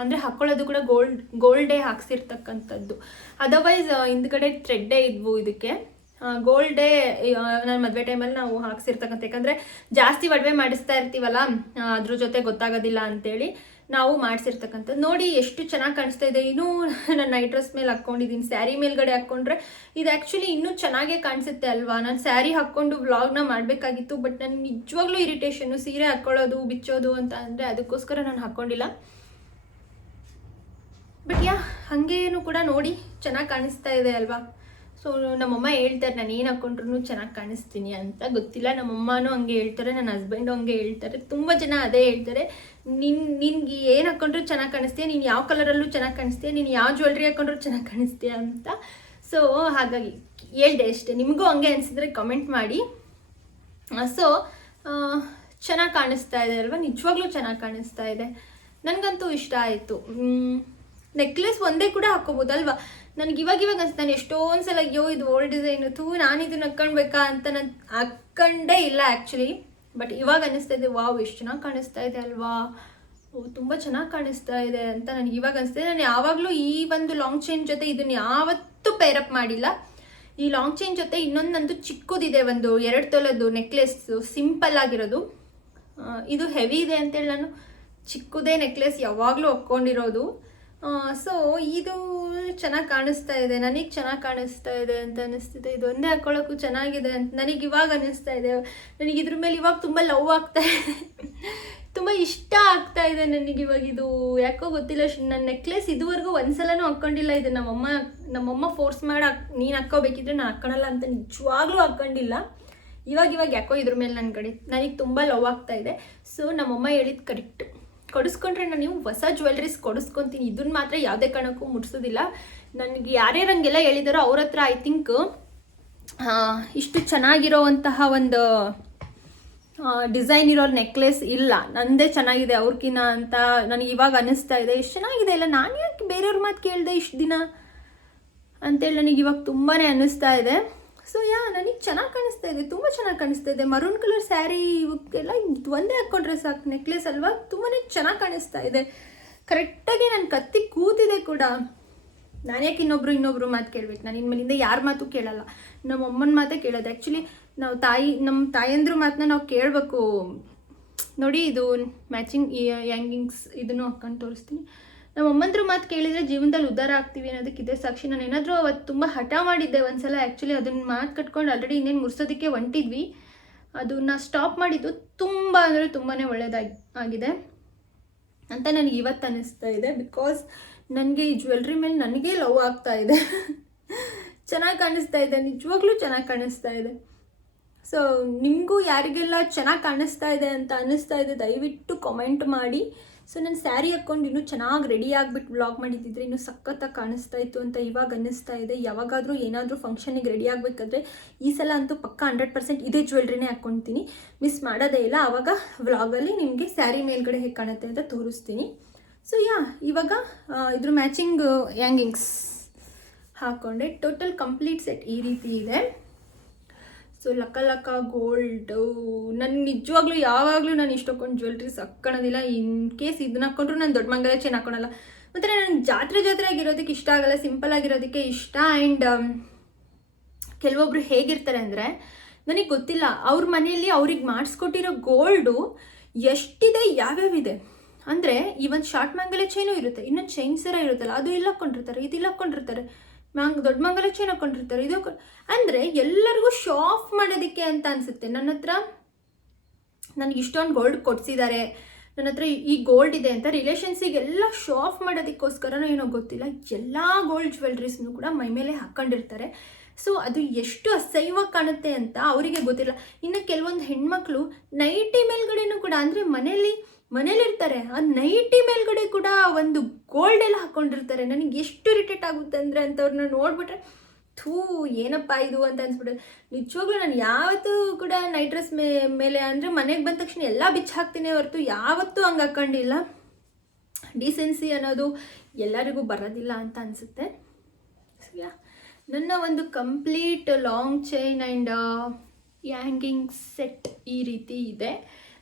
ಅಂದರೆ ಹಾಕ್ಕೊಳ್ಳೋದು ಕೂಡ ಗೋಲ್ಡ್ ಗೋಲ್ಡೇ ಹಾಕ್ಸಿರ್ತಕ್ಕಂಥದ್ದು. ಅದರ್ವೈಸ್ ಹಿಂದ್ಗಡೆ ಥ್ರೆಡ್ಡೇ ಇದ್ವು ಇದಕ್ಕೆ. ಗೋಲ್ಡೇ ನನ್ನ ಮದುವೆ ಟೈಮಲ್ಲಿ ನಾವು ಹಾಕ್ಸಿರ್ತಕ್ಕಂಥ, ಯಾಕಂದರೆ ಜಾಸ್ತಿ ಒಡವೆ ಮಾಡಿಸ್ತಾ ಇರ್ತೀವಲ್ಲ ಅದ್ರ ಜೊತೆ ಗೊತ್ತಾಗೋದಿಲ್ಲ ಅಂತೇಳಿ ನಾವು ಮಾಡಿಸಿರ್ತಕ್ಕಂಥದ್ದು. ನೋಡಿ ಎಷ್ಟು ಚೆನ್ನಾಗಿ ಕಾಣಿಸ್ತಾ ಇದೆ. ಇನ್ನೂ ನಾನು ನೈಟ್ ಡ್ರೆಸ್ ಮೇಲೆ ಹಾಕ್ಕೊಂಡಿದ್ದೀನಿ ಸ್ಯಾರಿ ಮೇಲ್ಗಡೆ ಹಾಕ್ಕೊಂಡ್ರೆ ಇದು ಆ್ಯಕ್ಚುಲಿ ಇನ್ನೂ ಚೆನ್ನಾಗೇ ಕಾಣಿಸುತ್ತೆ ಅಲ್ವಾ? ನಾನು ಸ್ಯಾರಿ ಹಾಕ್ಕೊಂಡು ವ್ಲಾಗ್ನ ಮಾಡಬೇಕಾಗಿತ್ತು ಬಟ್ ನನಗೆ ನಿಜವಾಗ್ಲೂ ಇರಿಟೇಷನ್ನು ಸೀರೆ ಹಾಕ್ಕೊಳ್ಳೋದು ಬಿಚ್ಚೋದು ಅಂತ ಅಂದರೆ ಅದಕ್ಕೋಸ್ಕರ ನಾನು ಹಾಕ್ಕೊಂಡಿಲ್ಲ ಬಟ್ ಯಾ ಹಾಗೇನು ಕೂಡ ನೋಡಿ ಚೆನ್ನಾಗಿ ಕಾಣಿಸ್ತಾ ಇದೆ ಅಲ್ವಾ? ಸೊ ನಮ್ಮಮ್ಮ ಹೇಳ್ತಾರೆ, ನಾನು ಏನು ಹಾಕ್ಕೊಂಡ್ರು ಚೆನ್ನಾಗಿ ಕಾಣಿಸ್ತೀನಿ ಅಂತ. ಗೊತ್ತಿಲ್ಲ, ನಮ್ಮಮ್ಮನೂ ಹಂಗೆ ಹೇಳ್ತಾರೆ ನನ್ನ ಹಸ್ಬೆಂಡು ಹಂಗೆ ಹೇಳ್ತಾರೆ. ತುಂಬ ಜನ ಅದೇ ಹೇಳ್ತಾರೆ, ನಿನ್, ನಿನ್ಗೆ ಏನು ಹಾಕ್ಕೊಂಡ್ರು ಚೆನ್ನಾಗಿ ಕಾಣಿಸ್ತೀಯ? ನೀನು ಯಾವ ಕಲರಲ್ಲೂ ಚೆನ್ನಾಗಿ ಕಾಣಿಸ್ತೀಯ? ನೀನು ಯಾವ ಜ್ಯುವೆಲ್ರಿ ಹಾಕ್ಕೊಂಡ್ರು ಚೆನ್ನಾಗಿ ಕಾಣಿಸ್ತೀಯ? ಅಂತ. ಸೊ ಹಾಗಾಗಿ ಹೇಳ್ದೆ ಅಷ್ಟೇ. ನಿಮಗೂ ಹಂಗೆ ಅನಿಸಿದ್ರೆ ಕಮೆಂಟ್ ಮಾಡಿ. ಸೊ ಚೆನ್ನಾಗಿ ಕಾಣಿಸ್ತಾ ಇದೆ ಅಲ್ವಾ? ನಿಜವಾಗ್ಲೂ ಚೆನ್ನಾಗಿ ಕಾಣಿಸ್ತಾ ಇದೆ. ನನಗಂತೂ ಇಷ್ಟ ಆಯಿತು. ನೆಕ್ಲೆಸ್ ಒಂದೇ ಕೂಡ ಹಾಕೋಬೋದಲ್ವಾ ನನಗೆ ಇವಾಗ ಇವಾಗ ಅನ್ಸುತ್ತೆ, ನಾನು ಎಷ್ಟೊಂದು ಸಲ, ಅಯ್ಯೋ, ಇದು ಓಲ್ಡ್ ಡಿಸೈನ್, ಥೂ, ನಾನು ಇದನ್ನ ಹಾಕ್ಕೊಳ್ಬೇಕಾ ಅಂತ ನಾನು ಹಾಕ್ಕೊಂಡೇ ಇಲ್ಲ ಆ್ಯಕ್ಚುಲಿ ಬಟ್ ಇವಾಗ ಅನಿಸ್ತಾ ಇದೆ, ವಾವ್, ಎಷ್ಟು ಚೆನ್ನಾಗಿ ಕಾಣಿಸ್ತಾ ಇದೆ ಅಲ್ವಾ? ಓ, ತುಂಬ ಚೆನ್ನಾಗಿ ಕಾಣಿಸ್ತಾ ಇದೆ, ಅಂತ ನನಗೆ ಇವಾಗ ಅನಿಸ್ತಿದೆ ನಾನು ಯಾವಾಗಲೂ ಈ ಒಂದು ಲಾಂಗ್ ಚೈನ್ ಜೊತೆ ಇದನ್ನ ಯಾವತ್ತೂ ಪೇರಪ್ ಮಾಡಿಲ್ಲ. ಈ ಲಾಂಗ್ ಚೈನ್ ಜೊತೆ ಇನ್ನೊಂದು ನಂದು ಚಿಕ್ಕದಿದೆ, ಒಂದು ಎರಡು ತೊಲದ್ದು ನೆಕ್ಲೆಸ್ಸು ಸಿಂಪಲ್ ಆಗಿರೋದು. ಇದು ಹೆವಿ ಇದೆ ಅಂತೇಳಿ ನಾನು ಚಿಕ್ಕದೇ ನೆಕ್ಲೆಸ್ ಯಾವಾಗಲೂ ಹಾಕ್ಕೊಂಡಿರೋದು ಸೊ ಇದು ಚೆನ್ನಾಗಿ ಕಾಣಿಸ್ತಾ ಇದೆ. ನನಗೆ ಚೆನ್ನಾಗಿ ಕಾಣಿಸ್ತಾ ಇದೆ ಅಂತ ಅನಿಸ್ತಿದೆ ಇದು ಒಂದೇ ಹಾಕ್ಕೊಳ್ಳೋಕ್ಕೂ ಚೆನ್ನಾಗಿದೆ ಅಂತ ನನಗೆ ಇವಾಗ ಅನ್ನಿಸ್ತಾ ಇದೆ. ನನಗೆ ಇದ್ರ ಮೇಲೆ ಇವಾಗ ತುಂಬ ಲವ್ ಆಗ್ತಾ ಇದೆ. ತುಂಬ ಇಷ್ಟ ಆಗ್ತಾ ಇದೆ ನನಗೆ ಇವಾಗ ಇದು. ಯಾಕೋ ಗೊತ್ತಿಲ್ಲ ನನ್ನ ನೆಕ್ಲೆಸ್ ಇದುವರೆಗೂ ಒಂದ್ಸಲನೂ ಹಾಕ್ಕೊಂಡಿಲ್ಲ. ಇದು ನಮ್ಮಮ್ಮ ನಮ್ಮಮ್ಮ ಫೋರ್ಸ್ ಮಾಡಿ ನೀನು ಹಾಕ್ಕೋಬೇಕಿದ್ರೆ ನಾನು ಹಾಕ್ಕೊಳಲ್ಲ ಅಂತ ನಿಜವಾಗ್ಲೂ ಹಾಕ್ಕೊಂಡಿಲ್ಲ. ಇವಾಗ ಇವಾಗ ಯಾಕೋ ಇದ್ರ ಮೇಲೆ ನನ್ನ ಕಡೆ ನನಗೆ ತುಂಬ ಲವ್ ಆಗ್ತಾ ಇದೆ. ಸೊ ನಮ್ಮಮ್ಮ ಹೇಳಿದ್ದು ಕರೆಕ್ಟು ಕೊಡಿಸ್ಕೊಂಡ್ರೆ ನಾನು ನೀವು ಹೊಸ ಜ್ಯುವೆಲ್ರೀಸ್ ಕೊಡಿಸ್ಕೊತೀನಿ. ಇದನ್ನ ಮಾತ್ರ ಯಾವುದೇ ಕಾರಣಕ್ಕೂ ಮುಟ್ಸೋದಿಲ್ಲ. ನನಗೆ ಯಾರ್ಯಾರು ಹಂಗೆಲ್ಲ ಹೇಳಿದಾರೋ ಅವ್ರ ಹತ್ರ ಐ ಥಿಂಕ್ ಇಷ್ಟು ಚೆನ್ನಾಗಿರೋವಂತಹ ಒಂದು ಡಿಸೈನ್ ಇರೋ ನೆಕ್ಲೆಸ್ ಇಲ್ಲ. ನಂದೇ ಚೆನ್ನಾಗಿದೆ ಅವ್ರಕಿನ ಅಂತ ನನಗೆ ಇವಾಗ ಅನ್ನಿಸ್ತಾ ಇದೆ. ಎಷ್ಟು ಚೆನ್ನಾಗಿದೆ ಇಲ್ಲ ನಾನು ಯಾಕೆ ಬೇರೆಯವ್ರ ಮಾತು ಕೇಳಿದೆ ಇಷ್ಟು ದಿನ? ಅಂತೇಳಿ ನನಗೆ ಇವಾಗ ತುಂಬಾ ಅನ್ನಿಸ್ತಾ ಇದೆ. ಸೊ ಯಾ ನನಗೆ ಚೆನ್ನಾಗಿ ಕಾಣಿಸ್ತಾ ಇದೆ, ತುಂಬ ಚೆನ್ನಾಗಿ ಕಾಣಿಸ್ತಾ ಇದೆ. ಮರೂನ್ ಕಲರ್ ಸ್ಯಾರಿ ಇವಕ್ಕೆಲ್ಲ ಒಂದೇ ಹಾಕ್ಕೊಂಡ್ರೆ ಸಾಕು ನೆಕ್ಲೆಸ್ ಅಲ್ವಾ? ತುಂಬಾ ಚೆನ್ನಾಗಿ ಕಾಣಿಸ್ತಾ ಇದೆ. ಕರೆಕ್ಟಾಗಿ ನಾನು ಕತ್ತಿ ಕೂತಿದೆ ಕೂಡ. ನಾನು ಯಾಕೆ ಇನ್ನೊಬ್ರು ಇನ್ನೊಬ್ರು ಮಾತು ಕೇಳ್ಬೇಕು? ನಾನು ಇನ್ಮೇಲಿಂದ ಯಾರ ಮಾತು ಕೇಳಲ್ಲ. ನಮ್ಮ ಅಮ್ಮನ ಮಾತೇ ಕೇಳೋದು. ಆ್ಯಕ್ಚುಲಿ ನಾವು ತಾಯಿ ನಮ್ಮ ತಾಯಂದ್ರ ಮಾತನ್ನ ನಾವು ಕೇಳಬೇಕು. ನೋಡಿ ಇದು ಮ್ಯಾಚಿಂಗ್ ಯಾಂಗಿಂಗ್ಸ್ ಇದನ್ನು ಹಾಕ್ಕೊಂಡು ತೋರಿಸ್ತೀನಿ. ನಮ್ಮ ಅಮ್ಮಂದ್ರ ಮಾತು ಕೇಳಿದರೆ ಜೀವನದಲ್ಲಿ ಉದ್ಧಾರ ಆಗ್ತೀವಿ ಅನ್ನೋದಕ್ಕಿದೆ ಸಾಕ್ಷಿ ನಾನು ಏನಾದರೂ ಅವತ್ತು ತುಂಬ ಹಠ ಮಾಡಿದ್ದೆ ಒಂದ್ಸಲ. ಆ್ಯಕ್ಚುಲಿ ಅದನ್ನ ಮಾತು ಕಟ್ಕೊಂಡು ಆಲ್ರೆಡಿ ಇನ್ನೇನು ಮುರ್ಸೋದಕ್ಕೆ ಹೊಂಟಿದ್ವಿ. ಅದನ್ನ ಸ್ಟಾಪ್ ಮಾಡಿದ್ದು ತುಂಬ ಅಂದರೆ ತುಂಬಾ ಒಳ್ಳೆಯದಾಗಿ ಆಗಿದೆ. ಅಂತ ನನಗೆ ಇವತ್ತು ಅನ್ನಿಸ್ತಾ ಇದೆ. ಬಿಕಾಸ್ ನನಗೆ ಈ ಜ್ಯುವೆಲ್ರಿ ಮೇಲೆ ನನಗೆ ಲವ್ ಆಗ್ತಾ ಇದೆ. *laughs* ಚೆನ್ನಾಗಿ ಕಾಣಿಸ್ತಾ ಇದೆ. ನಿಜವಾಗ್ಲೂ ಚೆನ್ನಾಗಿ ಕಾಣಿಸ್ತಾ ಇದೆ. ಸೊ ನಿಮಗೂ ಯಾರಿಗೆಲ್ಲ ಚೆನ್ನಾಗಿ ಕಾಣಿಸ್ತಾ ಇದೆ ಅಂತ ಅನ್ನಿಸ್ತಾ ಇದೆ, ದಯವಿಟ್ಟು ಕಾಮೆಂಟ್ ಮಾಡಿ. ಸೊ ನಾನು ಸ್ಯಾರಿ ಹಾಕ್ಕೊಂಡು ಇನ್ನೂ ಚೆನ್ನಾಗಿ ರೆಡಿ ಆಗಿಬಿಟ್ಟು ವ್ಲಾಗ್ ಮಾಡಿದ್ದಿದ್ರೆ ಇನ್ನೂ ಸಖತ್ತಾಗಿ ಕಾಣಿಸ್ತಾ ಇತ್ತು ಅಂತ ಇವಾಗ ಅನ್ನಿಸ್ತಾ ಇದೆ. ಯಾವಾಗಾದರೂ ಏನಾದರೂ ಫಂಕ್ಷನಿಗೆ ರೆಡಿ ಆಗಬೇಕಾದ್ರೆ ಈ ಸಲ ಅಂತೂ ಪಕ್ಕ ಹಂಡ್ರೆಡ್ ಪರ್ಸೆಂಟ್ ಇದೇ ಜ್ಯುವೆಲ್ರಿನೇ ಹಾಕ್ಕೊಳ್ತೀನಿ ಮಿಸ್ ಮಾಡೋದೇ ಇಲ್ಲ. ಆವಾಗ ವ್ಲಾಗಲ್ಲಿ ನಿಮಗೆ ಸ್ಯಾರಿ ಮೇಲ್ಗಡೆ ಹೇಗೆ ಕಾಣುತ್ತೆ ಅಂತ ತೋರಿಸ್ತೀನಿ. ಸೊ ಯಾ ಇವಾಗ ಇದ್ರ ಮ್ಯಾಚಿಂಗ್ ಹ್ಯಾಂಗಿಂಗ್ಸ್ ಹಾಕ್ಕೊಂಡೆ ಟೋಟಲ್ ಕಂಪ್ಲೀಟ್ ಸೆಟ್ ಈ ರೀತಿ ಇದೆ. ಸೊ ಲಕ್ಕ ಲಕ್ಕ ಗೋಲ್ಡು ನಾನು ನಿಜವಾಗ್ಲೂ ಯಾವಾಗಲೂ ನಾನು ಇಷ್ಟೊಂದು ಜ್ಯುವೆಲ್ರೀಸ್ ಹಾಕ್ಕೊಳೋದಿಲ್ಲ ಇನ್ ಕೇಸ್ ಇದನ್ನ ಹಾಕ್ಕೊಂಡ್ರು ನಾನು ದೊಡ್ಡ ಮಂಗಲ ಚೈನ್ ಹಾಕೊಳಲ್ಲ. ಮತ್ತು ನನಗೆ ಜಾತ್ರೆ ಜಾತ್ರೆ ಆಗಿರೋದಕ್ಕೆ ಇಷ್ಟ ಆಗಲ್ಲ ಸಿಂಪಲ್ ಆಗಿರೋದಕ್ಕೆ ಇಷ್ಟ. ಆ್ಯಂಡ್ ಕೆಲವೊಬ್ರು ಹೇಗಿರ್ತಾರೆ ಅಂದರೆ, ನನಗೆ ಗೊತ್ತಿಲ್ಲ. ಅವ್ರ ಮನೆಯಲ್ಲಿ ಅವ್ರಿಗೆ ಮಾಡಿಸ್ಕೊಟ್ಟಿರೋ ಗೋಲ್ಡು ಎಷ್ಟಿದೆ, ಯಾವ್ಯಾವಿದೆ. ಅಂದರೆ, ಈ ಒಂದು ಶಾರ್ಟ್ ಮಂಗಲ ಚೈನು ಇರುತ್ತೆ. ಇನ್ನೊಂದು ಚೈನ್ ಸರ ಇರುತ್ತಲ್ಲ, ಅದು ಇಲ್ಲ ಹಾಕ್ಕೊಂಡಿರ್ತಾರೆ ಇದು ಇಲ್ಲಿ ಹಾಕ್ಕೊಂಡಿರ್ತಾರೆ ಮ್ಯಾಂಗ್ ದೊಡ್ಡ ಮಂಗಲ ಚೈನ್ ಕೊಂಡಿರ್ತಾರೆ. ಇದು ಅಂದ್ರೆ ಎಲ್ಲರಿಗೂ ಶೋ ಆಫ್ ಮಾಡೋದಕ್ಕೆ ಅಂತ ಅನಿಸುತ್ತೆ. ನನ್ನ ಹತ್ರ ನನಗೆ ಇಷ್ಟೊಂದು ಗೋಲ್ಡ್ ಕೊಡ್ಸಿದ್ದಾರೆ ನನ್ನ ಹತ್ರ ಈ ಗೋಲ್ಡ್ ಇದೆ ಅಂತ ರಿಲೇಷನ್ಸಿಗೆಲ್ಲ ಶೋ ಆಫ್ ಮಾಡೋದಕ್ಕೋಸ್ಕರನೋ ಏನೋ ಗೊತ್ತಿಲ್ಲ. ಎಲ್ಲ ಗೋಲ್ಡ್ ಜ್ಯುವೆಲ್ರೀಸ್ನು ಕೂಡ ಮೈ ಮೇಲೆ ಹಾಕೊಂಡಿರ್ತಾರೆ. ಸೊ ಅದು ಎಷ್ಟು ಅಸಹ್ಯವಾಗಿ ಕಾಣುತ್ತೆ ಅಂತ ಅವರಿಗೆ ಗೊತ್ತಿಲ್ಲ. ಇನ್ನು ಕೆಲವೊಂದು ಹೆಣ್ಮಕ್ಳು ನೈಟಿ ಮೇಲ್ಗಡೆನೂ ಕೂಡ, ಅಂದರೆ ಮನೇಲಿ ಮನೇಲಿರ್ತಾರೆ. ಆ ನೈಟಿ ಮೇಲ್ಗಡೆ ಕೂಡ ಒಂದು ಗೋಲ್ಡ್ ಎಲ್ಲ ಹಾಕ್ಕೊಂಡಿರ್ತಾರೆ ನನಗೆ ಎಷ್ಟು ಇರಿಟೇಟ್ ಆಗುತ್ತೆ ಅಂದರೆ ಅಂಥವ್ರನ್ನ ನೋಡ್ಬಿಟ್ರೆ, ಥೂ, ಏನಪ್ಪ ಇದು ಅಂತ ಅನ್ಸ್ಬಿಡುತ್ತೆ. ನಿಜವಾಗ್ಲೂ ನಾನು ಯಾವತ್ತೂ ಕೂಡ ನೈಟ್ ಡ್ರೆಸ್ ಮೇ, ಮೇಲೆ ಅಂದರೆ ಮನೆಗೆ ಬಂದ ತಕ್ಷಣ ಎಲ್ಲ ಬಿಚ್ಚ ಹಾಕ್ತೀನಿ ಹೊರತು ಯಾವತ್ತೂ ಹಂಗೆ ಹಾಕ್ಕೊಂಡಿಲ್ಲ ಡಿಸೆನ್ಸಿ ಅನ್ನೋದು ಎಲ್ಲರಿಗೂ ಬರೋದಿಲ್ಲ ಅಂತ ಅನಿಸುತ್ತೆ. ಸೊ ಯಾ ನನ್ನ ಒಂದು complete long chain and hanging set ಈ ರೀತಿ ಇದೆ.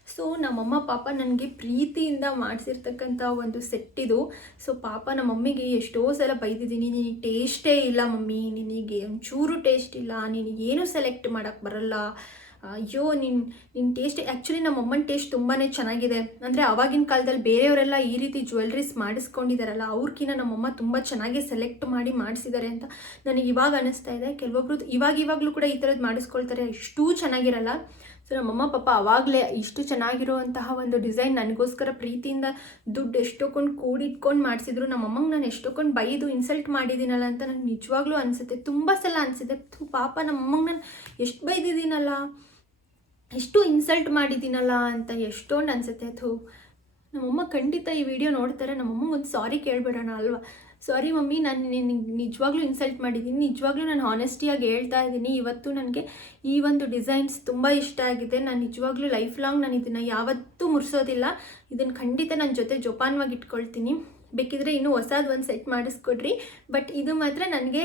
ಸೊ ನಮ್ಮಮ್ಮ ಪಾಪ ನನಗೆ ಪ್ರೀತಿಯಿಂದ ಮಾಡಿಸಿರ್ತಕ್ಕಂಥ ಒಂದು ಸೆಟ್ ಇದು. ಸೊ ಪಾಪ ನಮ್ಮ ಮಮ್ಮಿಗೆ ಎಷ್ಟೋ ಸಲ ಬೈದಿದ್ದೀನಿ, ನಿನಗೆ ಟೇಸ್ಟೇ ಇಲ್ಲ ಮಮ್ಮಿ, ನಿನಗೆ ಒಂಚೂರು ಟೇಸ್ಟ್ ಇಲ್ಲ, ನಿನಗೆ ಏನು ಸೆಲೆಕ್ಟ್ ಮಾಡೋಕ್ಕೆ ಬರಲ್ಲ. ಅಯ್ಯೋ ನಿನ್ನ ನಿನ್ನ ಟೇಸ್ಟ್ ಆ್ಯಕ್ಚುಲಿ ನಮ್ಮ ಅಮ್ಮನ ಟೇಸ್ಟ್ ತುಂಬಾ ಚೆನ್ನಾಗಿದೆ. ಅಂದರೆ ಆವಾಗಿನ ಕಾಲದಲ್ಲಿ ಬೇರೆಯವರೆಲ್ಲ ಈ ರೀತಿ ಜ್ಯುವೆಲ್ರೀಸ್ ಮಾಡಿಸ್ಕೊಂಡಿದ್ದಾರಲ್ಲ ಅವ್ರಕಿನ್ನ ನಮ್ಮಮ್ಮ ತುಂಬ ಚೆನ್ನಾಗಿ ಸೆಲೆಕ್ಟ್ ಮಾಡಿ ಮಾಡಿಸಿದ್ದಾರೆ ಅಂತ ನನಗೆ ಇವಾಗ ಅನ್ನಿಸ್ತಾ ಇದೆ. ಕೆಲವೊಬ್ರು ಇವಾಗ ಇವಾಗಲೂ ಕೂಡ ಈ ಥರದ್ದು ಮಾಡಿಸ್ಕೊಳ್ತಾರೆ ಇಷ್ಟೂ ಚೆನ್ನಾಗಿರಲ್ಲ. ಸೊ ನಮ್ಮಮ್ಮ ಪಾಪ ಅವಾಗಲೇ ಇಷ್ಟು ಚೆನ್ನಾಗಿರುವಂತಹ ಒಂದು ಡಿಸೈನ್ ನನಗೋಸ್ಕರ ಪ್ರೀತಿಯಿಂದ ದುಡ್ಡು ಎಷ್ಟೊಕ್ಕೊಂಡು ಕೂಡಿಟ್ಕೊಂಡು ಮಾಡಿಸಿದ್ರು. ನಮ್ಮಮ್ಮಂಗೆ ನಾನು ಎಷ್ಟೊಕ್ಕೊಂಡು ಬೈದು ಇನ್ಸಲ್ಟ್ ಮಾಡಿದ್ದೀನಲ್ಲ ಅಂತ ನನಗೆ ನಿಜವಾಗ್ಲೂ ಅನಿಸುತ್ತೆ. ತುಂಬ ಸಲ ಅನಿಸುತ್ತೆ. ಥೂ, ಪಾಪ ನಮ್ಮಮ್ಮಂಗೆ ನಾನು ಎಷ್ಟು ಬೈದಿದ್ದೀನಲ್ಲ ಎಷ್ಟು ಇನ್ಸಲ್ಟ್ ಮಾಡಿದ್ದೀನಲ್ಲ ಅಂತ ಎಷ್ಟೊಂದು ಅನಿಸುತ್ತೆ. ಥೂ ನಮ್ಮಮ್ಮ ಖಂಡಿತ ಈ ವಿಡಿಯೋ ನೋಡ್ತಾರೆ. ನಮ್ಮಮ್ಮಂಗೆ ಒಂದು ಸಾರಿ ಕೇಳಿಬಿಡೋಣ, ಅಲ್ವಾ? ಸಾರಿ ಮಮ್ಮಿ, ನಾನು ನಿನಗೆ ನಿಜವಾಗ್ಲೂ ಇನ್ಸಲ್ಟ್ ಮಾಡಿದ್ದೀನಿ ನಿಜವಾಗ್ಲೂ ನಾನು ಹಾನೆಸ್ಟಿಯಾಗಿ ಹೇಳ್ತಾ ಇದ್ದೀನಿ ಇವತ್ತು ನನಗೆ ಈ ಒಂದು ಡಿಸೈನ್ಸ್ ತುಂಬ ಇಷ್ಟ ಆಗಿದೆ. ನಾನು ನಿಜವಾಗ್ಲೂ ಲೈಫ್ ಲಾಂಗ್ ನಾನು ಇದನ್ನು ಯಾವತ್ತೂ ಮುರಿಸೋದಿಲ್ಲ. ಇದನ್ನು ಖಂಡಿತ ನನ್ನ ಜೊತೆ ಜೋಪಾನವಾಗಿ ಇಟ್ಕೊಳ್ತೀನಿ. ಬೇಕಿದ್ರೆ ಇನ್ನೂ ಹೊಸದು ಒಂದು ಸೆಟ್ ಮಾಡಿಸ್ಕೊಡ್ರಿ. ಬಟ್ ಇದು ಮಾತ್ರ ನನಗೆ